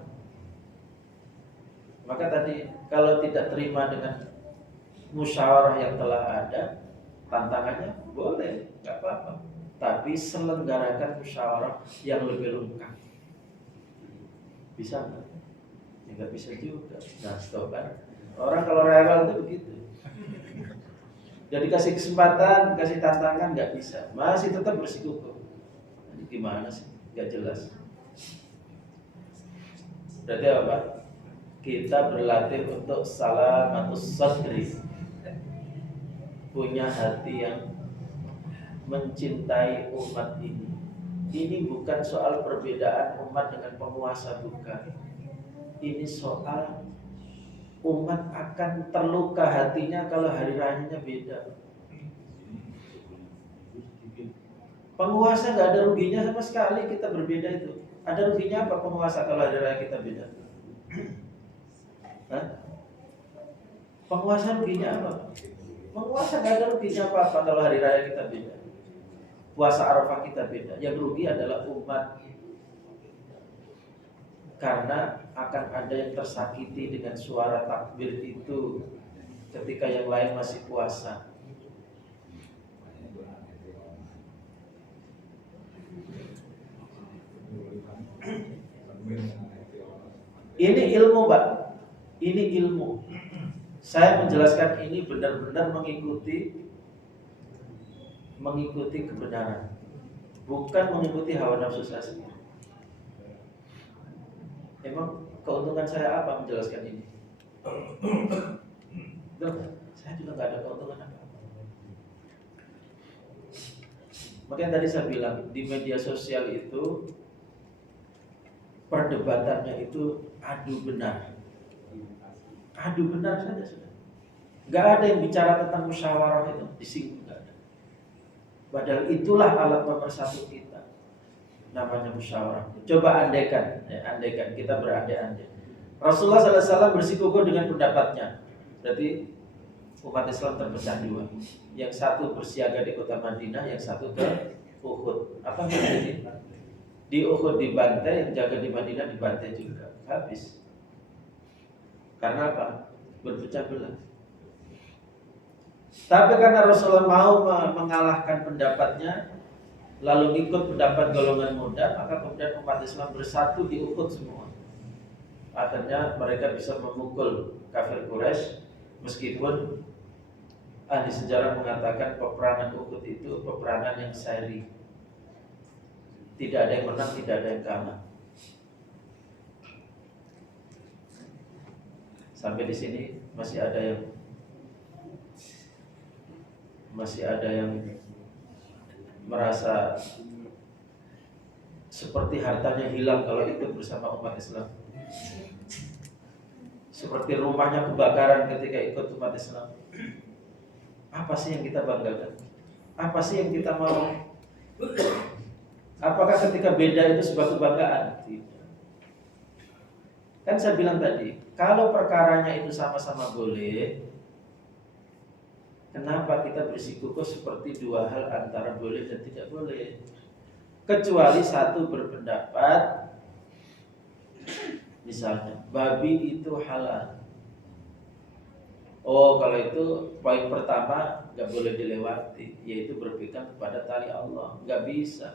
Maka tadi kalau tidak terima dengan musyawarah yang telah ada, tantangannya boleh, nggak apa-apa. Tapi selenggarakan musyawarah yang lebih lengkap. Bisa nggak? Ya nggak bisa juga. Nah, stop kan? Orang kalau rewel itu begitu. Jadi kasih kesempatan, kasih tantangan nggak bisa, masih tetap bersikukuh. Ini gimana sih? Nggak jelas. Berarti apa? Kita berlatih untuk salamatus sadri, punya hati yang mencintai umat ini. Ini bukan soal perbedaan umat dengan penguasa, bukan. Ini soal umat akan terluka hatinya kalau hari rayanya beda. Penguasa nggak ada ruginya sama sekali kita berbeda itu. Ada ruginya apa penguasa kalau hari raya kita beda? Hah? Penguasa ruginya apa? Penguasa nggak ada ruginya apa kalau hari raya kita beda. Puasa Arafah kita beda. Yang rugi adalah umat. Karena akan ada yang tersakiti dengan suara takbir itu ketika yang lain masih puasa. Ini ilmu, Pak. Ini ilmu. Saya menjelaskan ini benar-benar mengikuti kebenaran, bukan mengikuti hawa nafsu saya sendiri. Emang keuntungan saya apa menjelaskan ini? Saya juga nggak ada keuntungan apa-apa. Makanya tadi saya bilang di media sosial itu perdebatannya itu adu benar saja sudah. Nggak ada yang bicara tentang musyawarah itu, disinggung nggak ada. Padahal itulah alat pemersatu kita. namanya musyawarah. Coba andaikan, andaikan kita berandai-andai. Rasulullah SAW bersikukuh dengan pendapatnya. Berarti umat Islam terpecah dua. Yang satu bersiaga di kota Madinah, yang satu ke Uhud. Apa yang terjadi? Di Uhud dibantai, yang jaga di Madinah dibantai juga. Habis. Karena apa? Berpecah belah. Tapi karena Rasulullah mau mengalahkan pendapatnya, lalu ikut pendapat golongan muda, maka kemudian umat Islam bersatu di Uhud semua. Akhirnya mereka bisa memukul kafir Quraisy, meskipun ahli sejarah mengatakan peperangan Uhud itu peperangan yang seri. Tidak ada yang menang, tidak ada yang kalah. Sampai di sini masih ada yang merasa seperti hartanya hilang kalau ikut bersama umat Islam. Seperti rumahnya kebakaran ketika ikut umat Islam. Apa sih yang kita banggakan? Apa sih yang kita mau? Apakah ketika beda itu sebuah kebanggaan? Tidak. Kan saya bilang tadi, kalau perkaranya itu sama-sama boleh, kenapa kita bersikukuh seperti dua hal antara boleh dan tidak boleh? Kecuali satu berpendapat, misalnya, babi itu halal. Oh, kalau itu poin pertama nggak boleh dilewati, yaitu berpegang kepada tali Allah. Nggak bisa.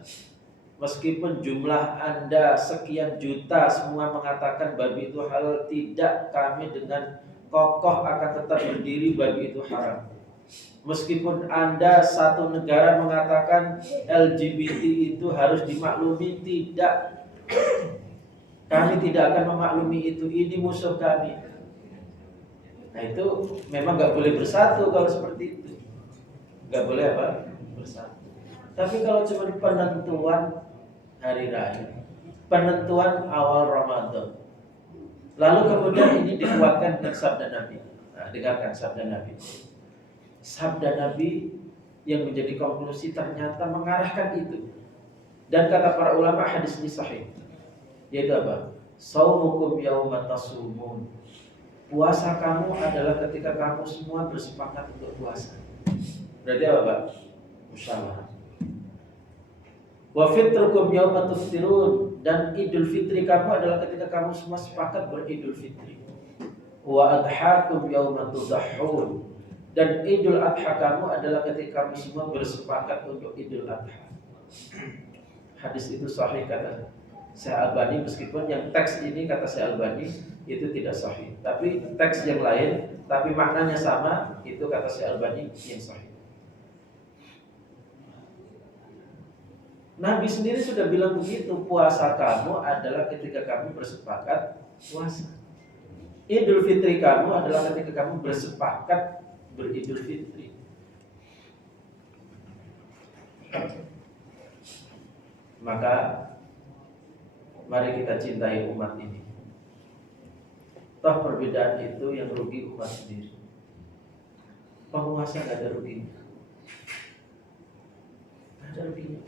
Meskipun jumlah Anda sekian juta semua mengatakan babi itu halal, tidak, kami dengan kokoh akan tetap berdiri babi itu haram. Meskipun Anda satu negara mengatakan LGBT itu harus dimaklumi, tidak, kami tidak akan memaklumi itu, ini musuh kami. Nah itu memang nggak boleh bersatu kalau seperti itu, nggak boleh apa? Bersatu. Tapi kalau cuma penentuan hari raya, penentuan awal Ramadan, lalu kemudian ini dikuatkan dengan sabda Nabi. Nah, dengarkan sabda Nabi. Sabda Nabi yang menjadi konklusi ternyata mengarahkan itu. Dan kata para ulama hadis ini sahih. Yaitu apa? Saumukum yauma tasumun. Puasa kamu adalah ketika kamu semua bersepakat untuk puasa. Berarti apa, Pak? Musyawarah. Wa fitrukum yauma tuftirun, dan Idul Fitri kamu adalah ketika kamu semua sepakat beridul fitri. Wa adhakum yauma tudahhun, dan Idul Adha kamu adalah ketika kamu semua bersepakat untuk Idul Adha. Hadis itu sahih kata Syekh Albani, meskipun yang teks ini kata Syekh Albani itu tidak sahih, tapi teks yang lain tapi maknanya sama, itu kata Syekh Albani yang sahih. Nabi sendiri sudah bilang begitu, puasa kamu adalah ketika kamu bersepakat puasa. Idul Fitri kamu adalah ketika kamu bersepakat beridul fitri. Maka mari kita cintai umat ini. Toh perbedaan itu yang rugi umat sendiri. Penguasa gak ada ruginya. Gak ada ruginya.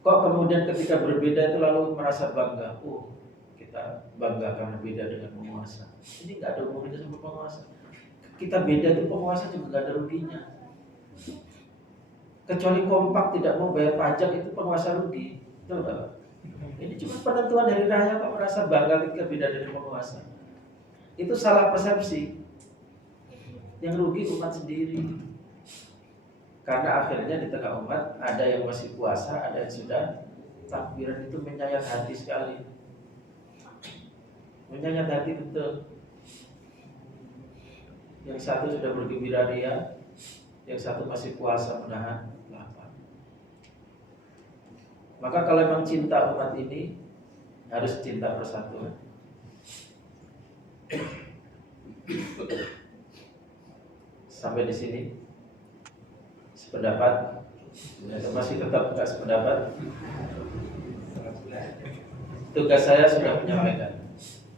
Kok kemudian ketika berbeda itu lalu merasa bangga? Oh, kita bangga karena beda dengan penguasa. Ini nggak ada hubungannya sama penguasa. Kita beda itu penguasa juga nggak ada ruginya. Kecuali kompak tidak mau bayar pajak, itu penguasa rugi. Betul nggak? Ini cuma penentuan dari rakyat kok merasa bangga ketika beda dari penguasa. Itu salah persepsi. Yang rugi umat sendiri. Karena akhirnya di tengah umat ada yang masih puasa, ada yang sudah takbiran, itu menyayat hati sekali. Menyayat hati betul. Yang satu sudah bergembira ria, yang satu masih puasa menahan lapar. Maka kalau memang cinta umat ini, harus cinta persatuan. Sampai di sini sependapat, masih tetap enggak sependapat. Tugas saya sudah menyampaikan,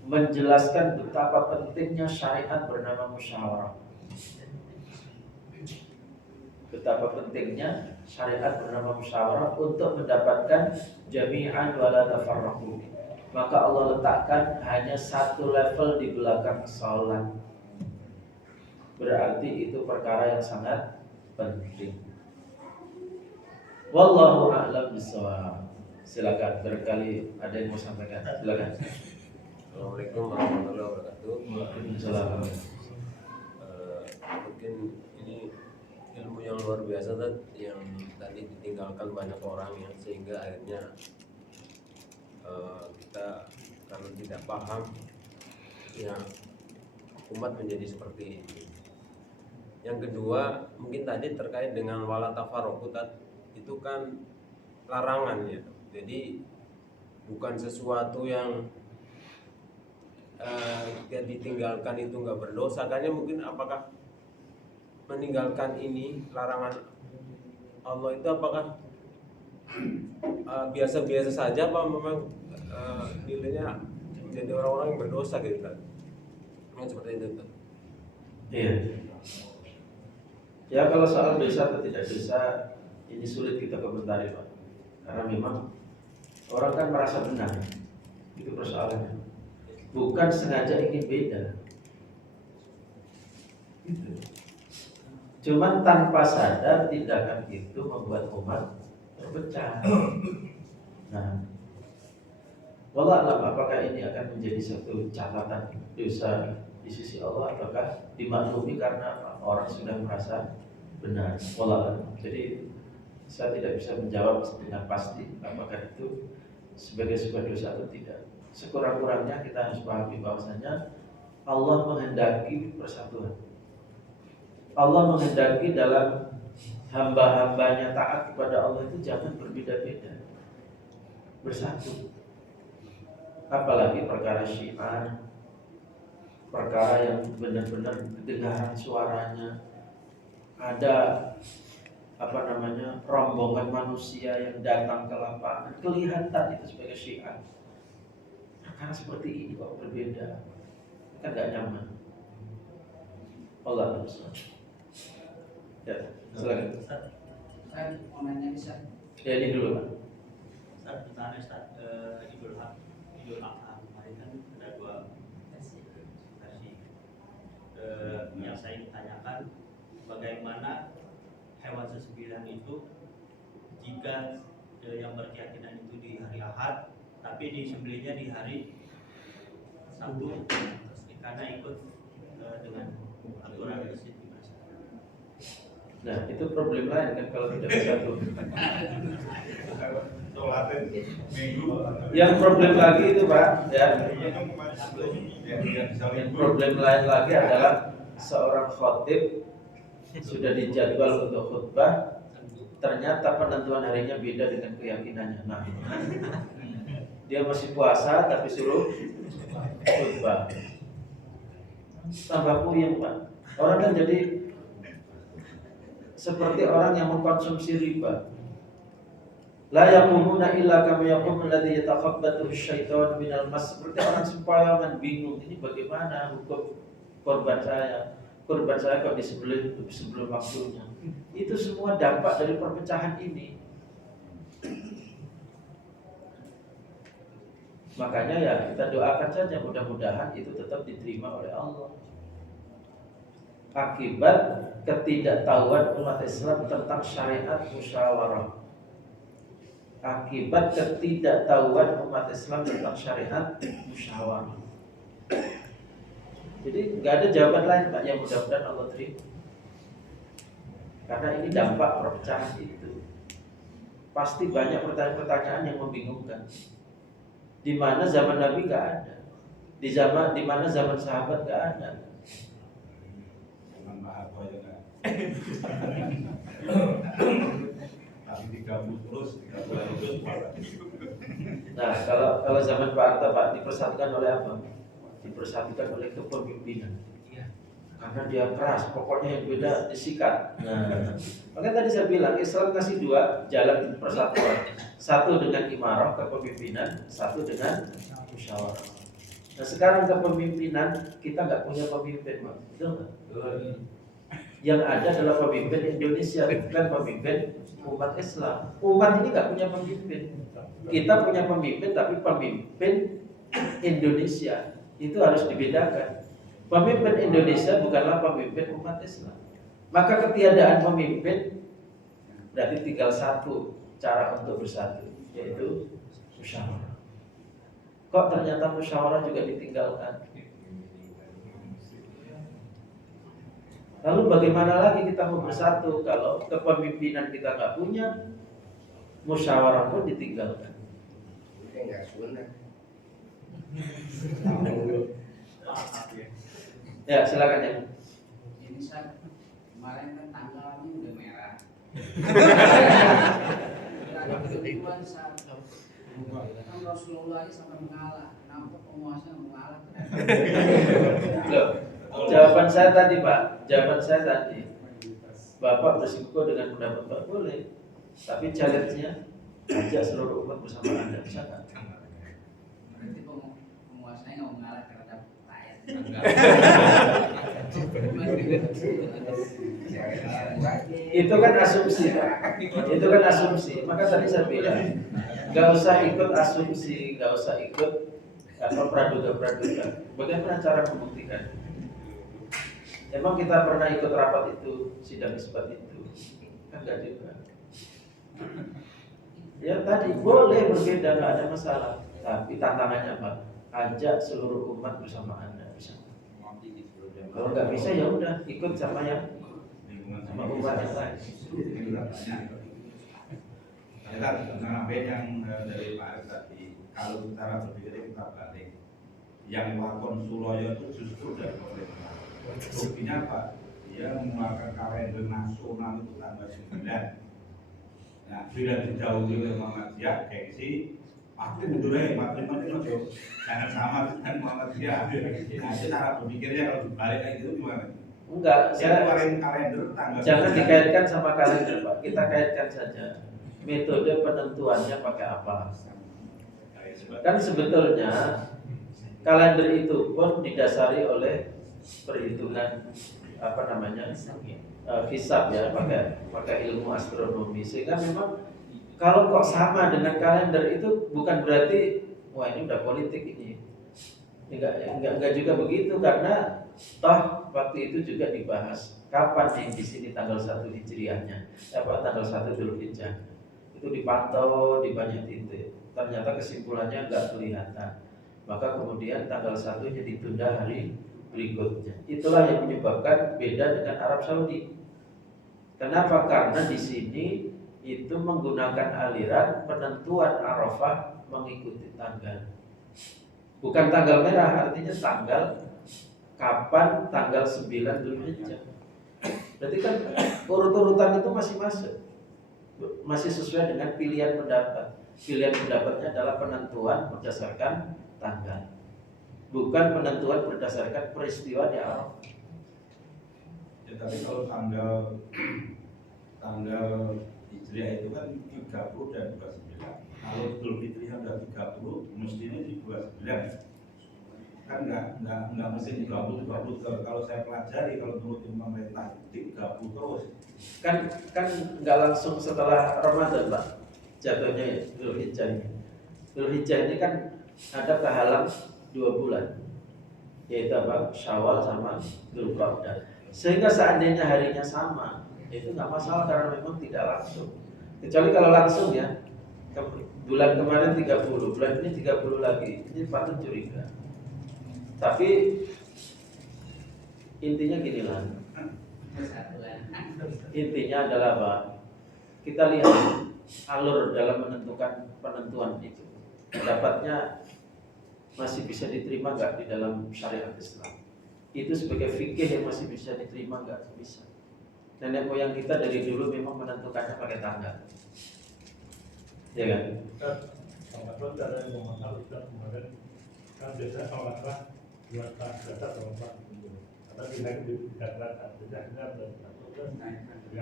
menjelaskan betapa pentingnya syariat bernama musyawarah. betapa pentingnya syariat bernama musyawarah untuk mendapatkan jami'an wala tafarraqu. Maka Allah letakkan hanya satu level di belakang sholat. Berarti itu perkara yang sangat penting. Wallahu a'lam bishawab. Silakan, barangkali ada yang mau sampaikan. Silakan. Assalamualaikum warahmatullahi wabarakatuh. Waalaikumsalam. Mungkin ini ilmu yang luar biasa yang tadi ditinggalkan banyak orang ya, sehingga akhirnya kita kalau tidak paham ya umat menjadi seperti ini. Yang kedua mungkin tadi terkait dengan wala tafarraqu, itu kan larangan ya. Jadi bukan sesuatu yang yang ditinggalkan itu nggak berdosa. Kayaknya mungkin apakah meninggalkan ini larangan Allah itu apakah biasa-biasa saja, apa memang nilainya menjadi orang-orang yang berdosa gitu kan? Memang seperti itu kan? Iya. Ya kalau soal dosa atau tidak dosa ini sulit kita komentari Pak. Karena memang orang kan merasa benar. Itu persoalannya. Bukan sengaja ingin beda. Gitu. Cuman tanpa sadar tindakan itu membuat umat terpecah. Nah, wallah alam apakah ini akan menjadi satu catatan dosa di sisi Allah ataukah dimaklumi karena orang sudah merasa benar. Wallah alam. Jadi saya tidak bisa menjawab dengan pasti apakah itu sebagai sebuah dosa atau tidak. Sekurang-kurangnya kita harus pahami bahwasanya Allah menghendaki persatuan. Allah menghendaki dalam hamba-hambanya taat kepada Allah itu jangan berbeda-beda, bersatu. Apalagi perkara syiar, perkara yang benar-benar kedengaran suaranya, ada rombongan manusia yang datang ke lapangan, kelihatan itu sebagai syiar. Karena seperti ini kok berbeda, kan nggak nyaman. Allah Ustaz. Ya, silakan. Saya mau nanya nih, Ustaz. Ya ini dulu Pak. Ustaz, misalnya Ustaz, Idul Adha kemarin kan ada dua versi. Yang saya tanyakan, bagaimana hewan sesembilan itu jika yang berkeyakinan itu di hari Ahad, tapi disembelihnya di hari Sabtu, karena ikut dengan aturan masjid. Nah itu problem lain kan kalau tidak bersatu. Yang problem lagi itu Pak, ya. Yang problem lain lagi adalah seorang khotib sudah dijadwal untuk khutbah, ternyata penentuan harinya beda dengan keyakinannya. Nah, dia masih puasa tapi suruh khutbah. Tambah puyeng Pak. Orang kan jadi seperti orang yang mengkonsumsi riba. La yaqumuna illa kama yaqumul ladzi yatakhabbathu asy-syaitanu minal mas. Seperti orang sempoyongan bingung ini bagaimana hukum korban saya. Korban saya kok disembelih sebelum waktunya. Itu semua dampak dari perpecahan ini. Makanya ya kita doakan saja mudah-mudahan itu tetap diterima oleh Allah. Akibat ketidaktahuan umat Islam tentang syariat musyawarah. Akibat ketidaktahuan umat Islam tentang syariat musyawarah. Jadi nggak ada jawaban lain Pak yang mudah-mudahan Allah terima. Karena ini dampak perpecahan itu. Pasti banyak pertanyaan-pertanyaan yang membingungkan. Di mana zaman Nabi nggak ada, di mana zaman sahabat nggak ada. Nah, kalau zaman Pak Harto Pak dipersatukan oleh apa? Dipersatukan oleh kepemimpinan. Karena dia keras, pokoknya yang beda disikat. Nah, makanya tadi saya bilang Islam kasih dua jalan persatuan. Satu dengan imarah kepemimpinan, satu dengan musyawarah. Nah sekarang kepemimpinan kita nggak punya pemimpin, Pak. Betul nggak? Yang ada adalah pemimpin Indonesia, bukan pemimpin umat Islam. Umat ini nggak punya pemimpin. Kita punya pemimpin, tapi pemimpin Indonesia. Itu harus dibedakan. Pemimpin Indonesia bukanlah pemimpin umat Islam. Maka ketiadaan pemimpin berarti tinggal satu cara untuk bersatu, yaitu musyawarah. Kok ternyata musyawarah juga ditinggalkan? Lalu bagaimana lagi kita mau bersatu kalau kepemimpinan kita nggak punya, musyawarah pun ditinggalkan? Ya silakan ya. Ini saya kemarin kan tanggalnya udah merah. Ada ketentuan saat kan Rasulullah sampai mengalah. Kenapa penguasa mengalah? Loh, jawaban saya tadi Pak, Bapak bersikukuh dengan pendapat Bapak boleh, tapi challenge-nya ajak seluruh umat bersama Anda, bisa kan? Berarti penguasanya nggak mengalah terhadap rakyat. Itu kan asumsi Pak. Itu kan asumsi. Maka tadi saya bilang nggak usah ikut asumsi, nggak usah ikut praduga-praduga. Bagaimana cara membuktikan? Emang kita pernah ikut rapat itu, sidang isbat itu? Kan enggak juga. Ya tadi boleh berbeda, nggak ada masalah. Tapi tantangannya apa? Ajak seluruh umat bersama Anda. Bisa. Kalau nggak bisa ya udah ikut sama umat yang lain. Karena yang dari Pak Aris tadi, kalau cara berpikir kita balik, yang lakon Suloyo itu justru dari pemerintah. Buktinya apa? Dia mengeluarkan kalender nasional itu tanggal 9. Nah, bila dijauhi oleh Muhammadiyah, gengsi, pasti mundur aja, materi-materi itu jangan sama dengan Muhammadiyah. Nah, itu cara berpikirnya kalau dibalik kayak gitu gimana? Enggak, Saya keluarin kalender tanggal. Jangan dikaitkan sama kalender Pak. Kita kaitkan saja metode penentuannya pakai apa. Kan sebetulnya kalender itu pun didasari oleh perhitungan hisab ya, pakai ilmu astronomi, sehingga memang kalau kok sama dengan kalender itu bukan berarti wah ini udah politik ini. Enggak juga begitu, karena toh waktu itu juga dibahas kapan yang di sini tanggal 1 Hijriahnya, tanggal 1 Dzulhijjah. Itu dipantau di banyak titik. Ternyata kesimpulannya enggak kelihatan. Maka kemudian tanggal 1-nya ditunda hari berikutnya. Itulah yang menyebabkan beda dengan Arab Saudi. Kenapa? Karena di sini itu menggunakan aliran penentuan Arafah mengikuti tanggal. Bukan tanggal merah, artinya tanggal kapan tanggal 9 Dzulhijjah. Berarti kan urut-urutan itu masih masuk. Masih sesuai dengan pilihan pendapat. Pilihan pendapatnya adalah penentuan berdasarkan tanggal, bukan penentuan berdasarkan peristiwa di Arafah. Ya, tapi kalau tanggal Hijriah itu kan 30 dan 29. Kalau Dzulhijjah udah 30, mestinya di 29. Kan enggak mesti 30. Kalau saya pelajari, kalau menurut pemerintah 30 terus. Kan nggak langsung setelah Ramadan Pak jatuhnya Dzulhijjah ini. Dzulhijjah ini kan ada kehalang 2 bulan, yaitu apa? Syawal sama Dzulqa'dah. Sehingga seandainya harinya sama, itu nggak masalah karena memang tidak langsung. Kecuali kalau langsung ya, bulan kemarin 30, bulan ini 30 lagi, ini patut curiga. Tapi intinya gini lah. Intinya adalah apa? Kita lihat alur dalam menentukan penentuan itu. Pendapatnya masih bisa diterima nggak di dalam syariat Islam? Itu sebagai fikih yang masih bisa diterima nggak? Bisa. Nenek moyang kita dari dulu memang menentukannya pakai tanggal. Ya kan? Kalau cara yang mengenal Ustaz kemarin kan biasanya kalau nggak dua dasar kalau nggak karena bilang di data biasanya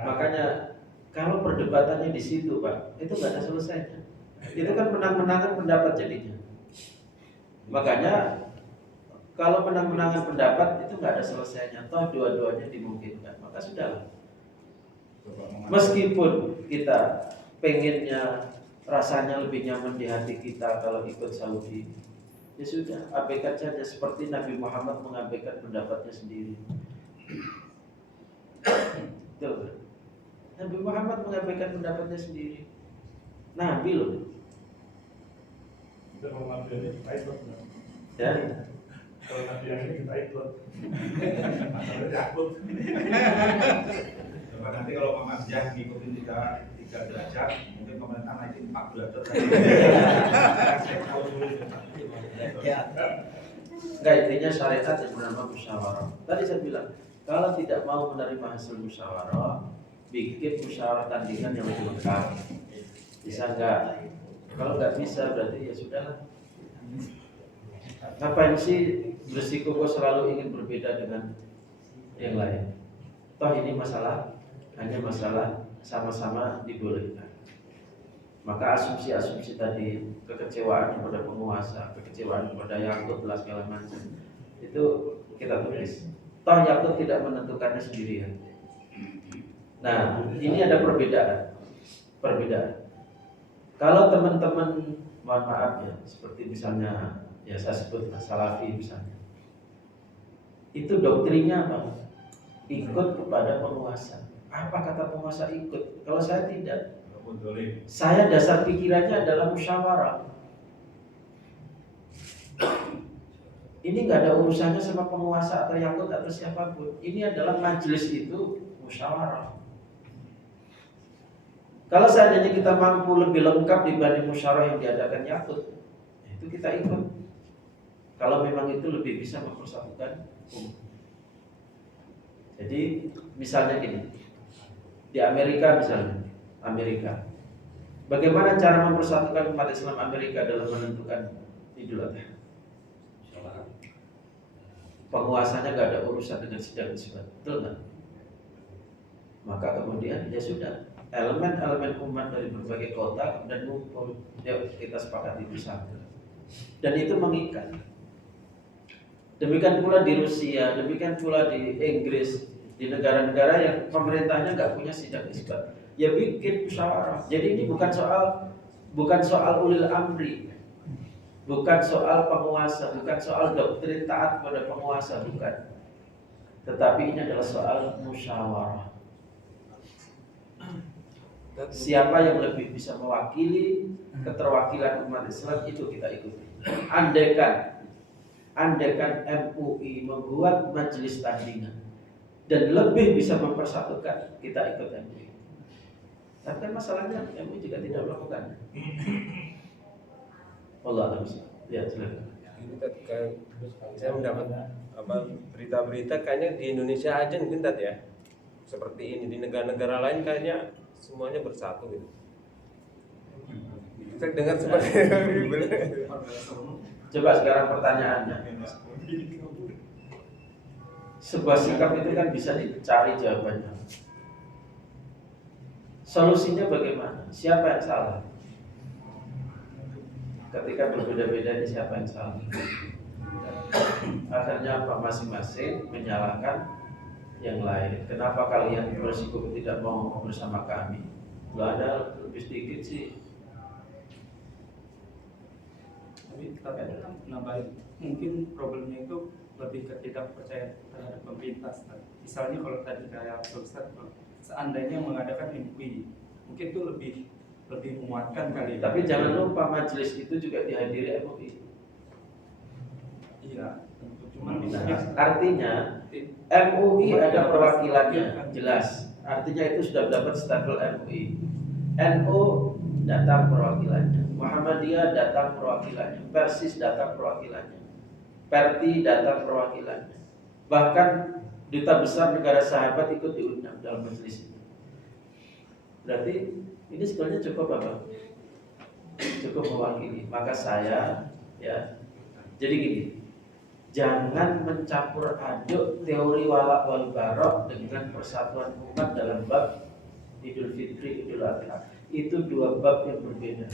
makanya kalau perdebatannya di situ Pak, itu nggak ada selesainya. Itu kan menang-menangan pendapat jadinya. Makanya Kalau menang-menangan pendapat itu nggak ada selesainya. Toh dua-duanya dimungkinkan. Maka sudahlah. Meskipun kita pengennya rasanya lebih nyaman di hati kita kalau ikut Saudi, ya sudah, abaikan saja seperti Nabi Muhammad mengabaikan pendapatnya sendiri. Tuh. Nabi Muhammad mengabaikan pendapatnya sendiri. Nabi loh. Kita kalau nabi ini kita ikut. Ya. Kalau nabi yang ini kita ikut. Masalahnya takut. Coba nanti kalau Muhammadiyah ngikutin 3 derajat, mungkin pemerintah naikin 4 derajat. Enggak, intinya syariat yang bernama musyawarah. Tadi saya bilang, kalau tidak mau menerima hasil musyawarah, bikin musyawarah tandingan yang lebih lengkap. Bisa enggak? Kalau nggak bisa berarti ya sudahlah. Ngapain sih bersikuku selalu ingin berbeda dengan yang lain? Toh ini hanya masalah sama-sama dibolehkan. Maka asumsi-asumsi tadi, kekecewaan kepada penguasa, kekecewaan kepada Yakut lah segala macam, itu kita tulis. Toh Yakut tidak menentukannya sendirian. Nah, ini ada perbedaan. Kalau teman-teman, mohon maaf ya, seperti misalnya ya saya sebut Salafi misalnya, itu doktrinnya apa? Ikut kepada penguasa. Apa kata penguasa ikut? Kalau saya tidak, saya dasar pikirannya adalah musyawarah. Ini nggak ada urusannya sama penguasa atau Yakut atau siapapun. Ini adalah majelis itu musyawarah. Kalau seandainya kita mampu lebih lengkap dibanding musyawarah yang diadakan Yakut, itu kita ikut. Kalau memang itu lebih bisa mempersatukan umat. Jadi misalnya gini, di Amerika misalnya, bagaimana cara mempersatukan umat Islam Amerika dalam menentukan Idul Adha? Penguasanya nggak ada urusan dengan sidang isbat, betul nggak? Maka kemudian ya sudah, elemen-elemen umat dari berbagai kota dan ngumpul, yuk kita sepakati bersama. Dan itu mengikat. Demikian pula di Rusia, demikian pula di Inggris, di negara-negara yang pemerintahnya nggak punya sidang isbat, ya bikin musyawarah. Jadi ini bukan soal ulil amri, bukan soal penguasa, bukan soal doktrin taat pada penguasa, bukan. Tetapi ini adalah soal musyawarah. Siapa yang lebih bisa mewakili keterwakilan umat Islam, itu kita ikuti. Andaikan MUI membuat majelis tandingan dan lebih bisa mempersatukan, kita ikut MUI. Tapi kan masalahnya MUI juga tidak melakukannya. Allah a'lam. Ya, silakan. Saya mendapat berita-berita kayaknya di Indonesia aja mungkin ya. Seperti ini di negara-negara lain kayaknya semuanya bersatu gitu. Saya dengar seperti itu. Coba sekarang pertanyaannya, sebuah sikap itu kan bisa dicari jawabannya. Solusinya bagaimana? Siapa yang salah? Ketika berbeda-beda ini siapa yang salah? Akhirnya apa? Masing-masing menyalahkan yang lain. Kenapa kalian bersikukuh tidak mau bersama kami? Gak ada, lebih sedikit sih. Tapi nambahin, mungkin problemnya itu lebih ketidakpercayaan terhadap pemerintah. Misalnya kalau tadi kayak Ustaz, seandainya mengadakan MUI, mungkin itu lebih menguatkan kali. Tapi jangan lupa majelis itu juga dihadiri MUI. Iya, tentu. Cuman misalnya Artinya MUI ada perwakilannya, jelas. Artinya itu sudah dapat stempel MUI. NU datang perwakilannya, Muhammadiyah datang perwakilannya, Persis datang perwakilannya, Perti datang perwakilannya. Bahkan duta besar negara sahabat ikut diundang dalam majelis itu. Berarti ini sebenarnya cukup apa? Cukup mewakili. Maka saya ya, jadi gini, jangan mencampur aduk teori wala wal barok dengan persatuan umat dalam bab Idul Fitri, Idul Adha. Itu dua bab yang berbeda.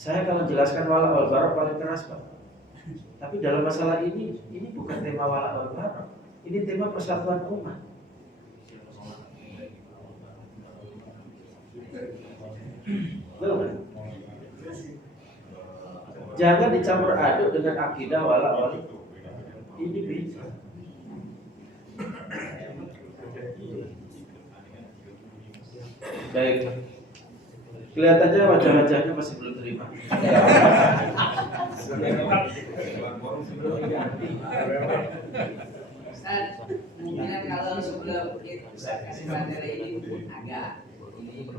Saya kalau jelaskan wala wal bara paling keras Pak. Tapi dalam masalah ini bukan tema wala wal bara. Ini tema persatuan umat. Betul. Jangan dicampur aduk dengan akidah wala wal. Ini beda. Baik. Kelihatannya wajah-wajahnya masih belum terima. Ustaz, mungkin kalau sebelum kita kasih materi ini agak ini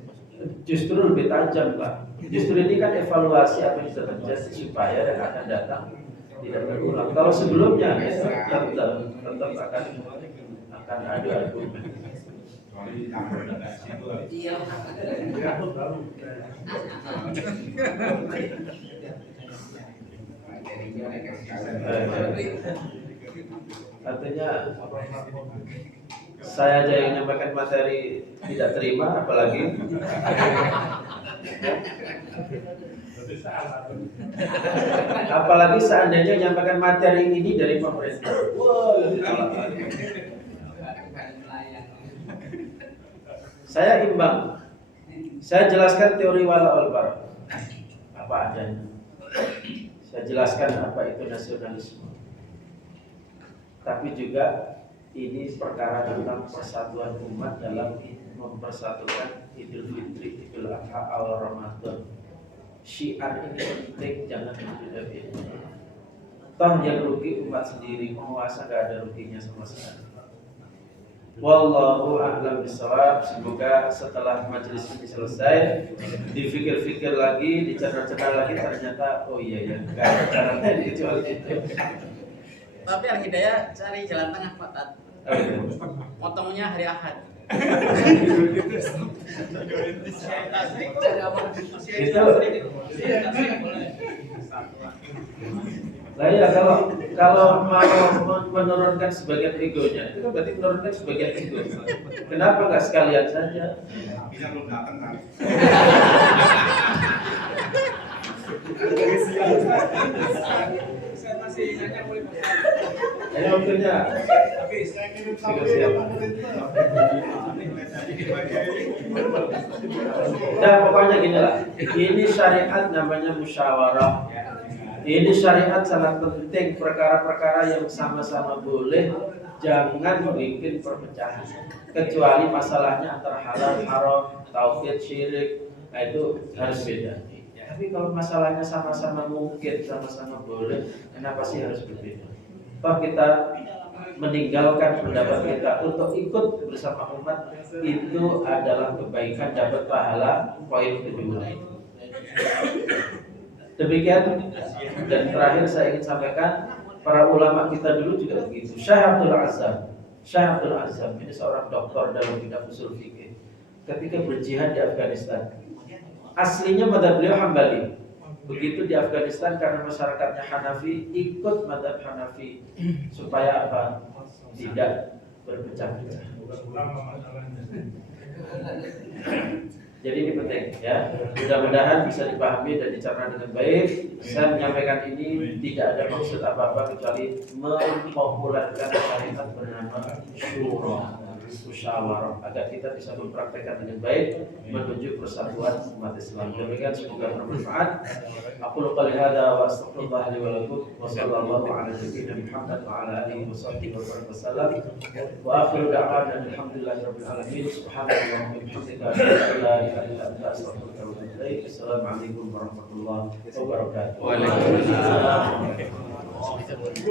Justru lebih tajam Pak. Justru ini kan evaluasi apa yang sudah terjadi supaya yang akan datang tidak berulang. Kalau sebelumnya tetap akan ada argumen. iya. Artinya saya aja yang menyampaikan materi tidak terima, apalagi seandainya menyampaikan materi ini dari pemerintah. Wah, lebih salah. Saya imbang. Saya jelaskan teori wala wal bara apa adanya. Saya jelaskan apa itu nasionalisme. Tapi juga ini perkara tentang persatuan umat dalam mempersatukan Idul Fitri, Idul Adha, awal Ramadan. Syiar ini penting, jangan berbeda-beda. Toh yang rugi umat sendiri, penguasa gak ada ruginya sama sekali. Wallahu a'lam bishawab. Semoga setelah majelis ini selesai, dipikir-pikir lagi, dicerna-cerna lagi, ternyata oh iya ya, gak ada cara lain kecuali itu. Tapi Al-Hidayah cari jalan tengah Pak Tat. Potongnya hari Ahad. Nah ya, kalau mau menurunkan sebagian egonya, itu kan berarti menurunkan sebagian ego. Kenapa nggak sekalian saja? Bisa belum datang kan? Saya masih nanya boleh Pak. Ayo waktunya. Nah pokoknya gini lah. Ini syariat namanya musyawarah. Ini syariat sangat penting, perkara-perkara yang sama-sama boleh, jangan bikin perpecahan. Kecuali masalahnya antara halal, haram, tauhid, syirik, nah itu harus beda. Tapi kalau masalahnya sama-sama mungkin, sama-sama boleh, kenapa sih harus berbeda? Toh kita meninggalkan pendapat kita untuk ikut bersama umat, itu adalah kebaikan, dapat pahala. Poin kedua. Demikian, dan terakhir saya ingin sampaikan, para ulama kita dulu juga begitu. Syekh Abdul Azzam ini seorang doktor dalam bidang usul fikih. Ketika berjihad di Afghanistan, aslinya madzhab beliau Hambali. Begitu di Afghanistan karena masyarakatnya Hanafi, ikut madzhab Hanafi supaya apa? Tidak berpecah-pecah. Jadi ini penting ya. Mudah-mudahan bisa dipahami dan dicerna dengan baik. Saya menyampaikan ini tidak ada maksud apa-apa kecuali mempopulerkan syariat bernama syura, musyawarah, agar kita bisa mempraktekkan dengan baik menuju persatuan umat Islam. Demikian semoga bermanfaat. Aku qouli hadza wa astaghfirullah li wa lakum wa sallallahu ala nabiyyina Muhammad wa ala alihi wa sahbihi wa sallam. Wa akhiru da'wana alhamdulillahirabbil alamin. Subhanallahi wa bihamdihi asyhadu an la ilaha illa anta astaghfiruka wa atubu ilaik. Assalamualaikum warahmatullahi wabarakatuh. Waalaikumsalam.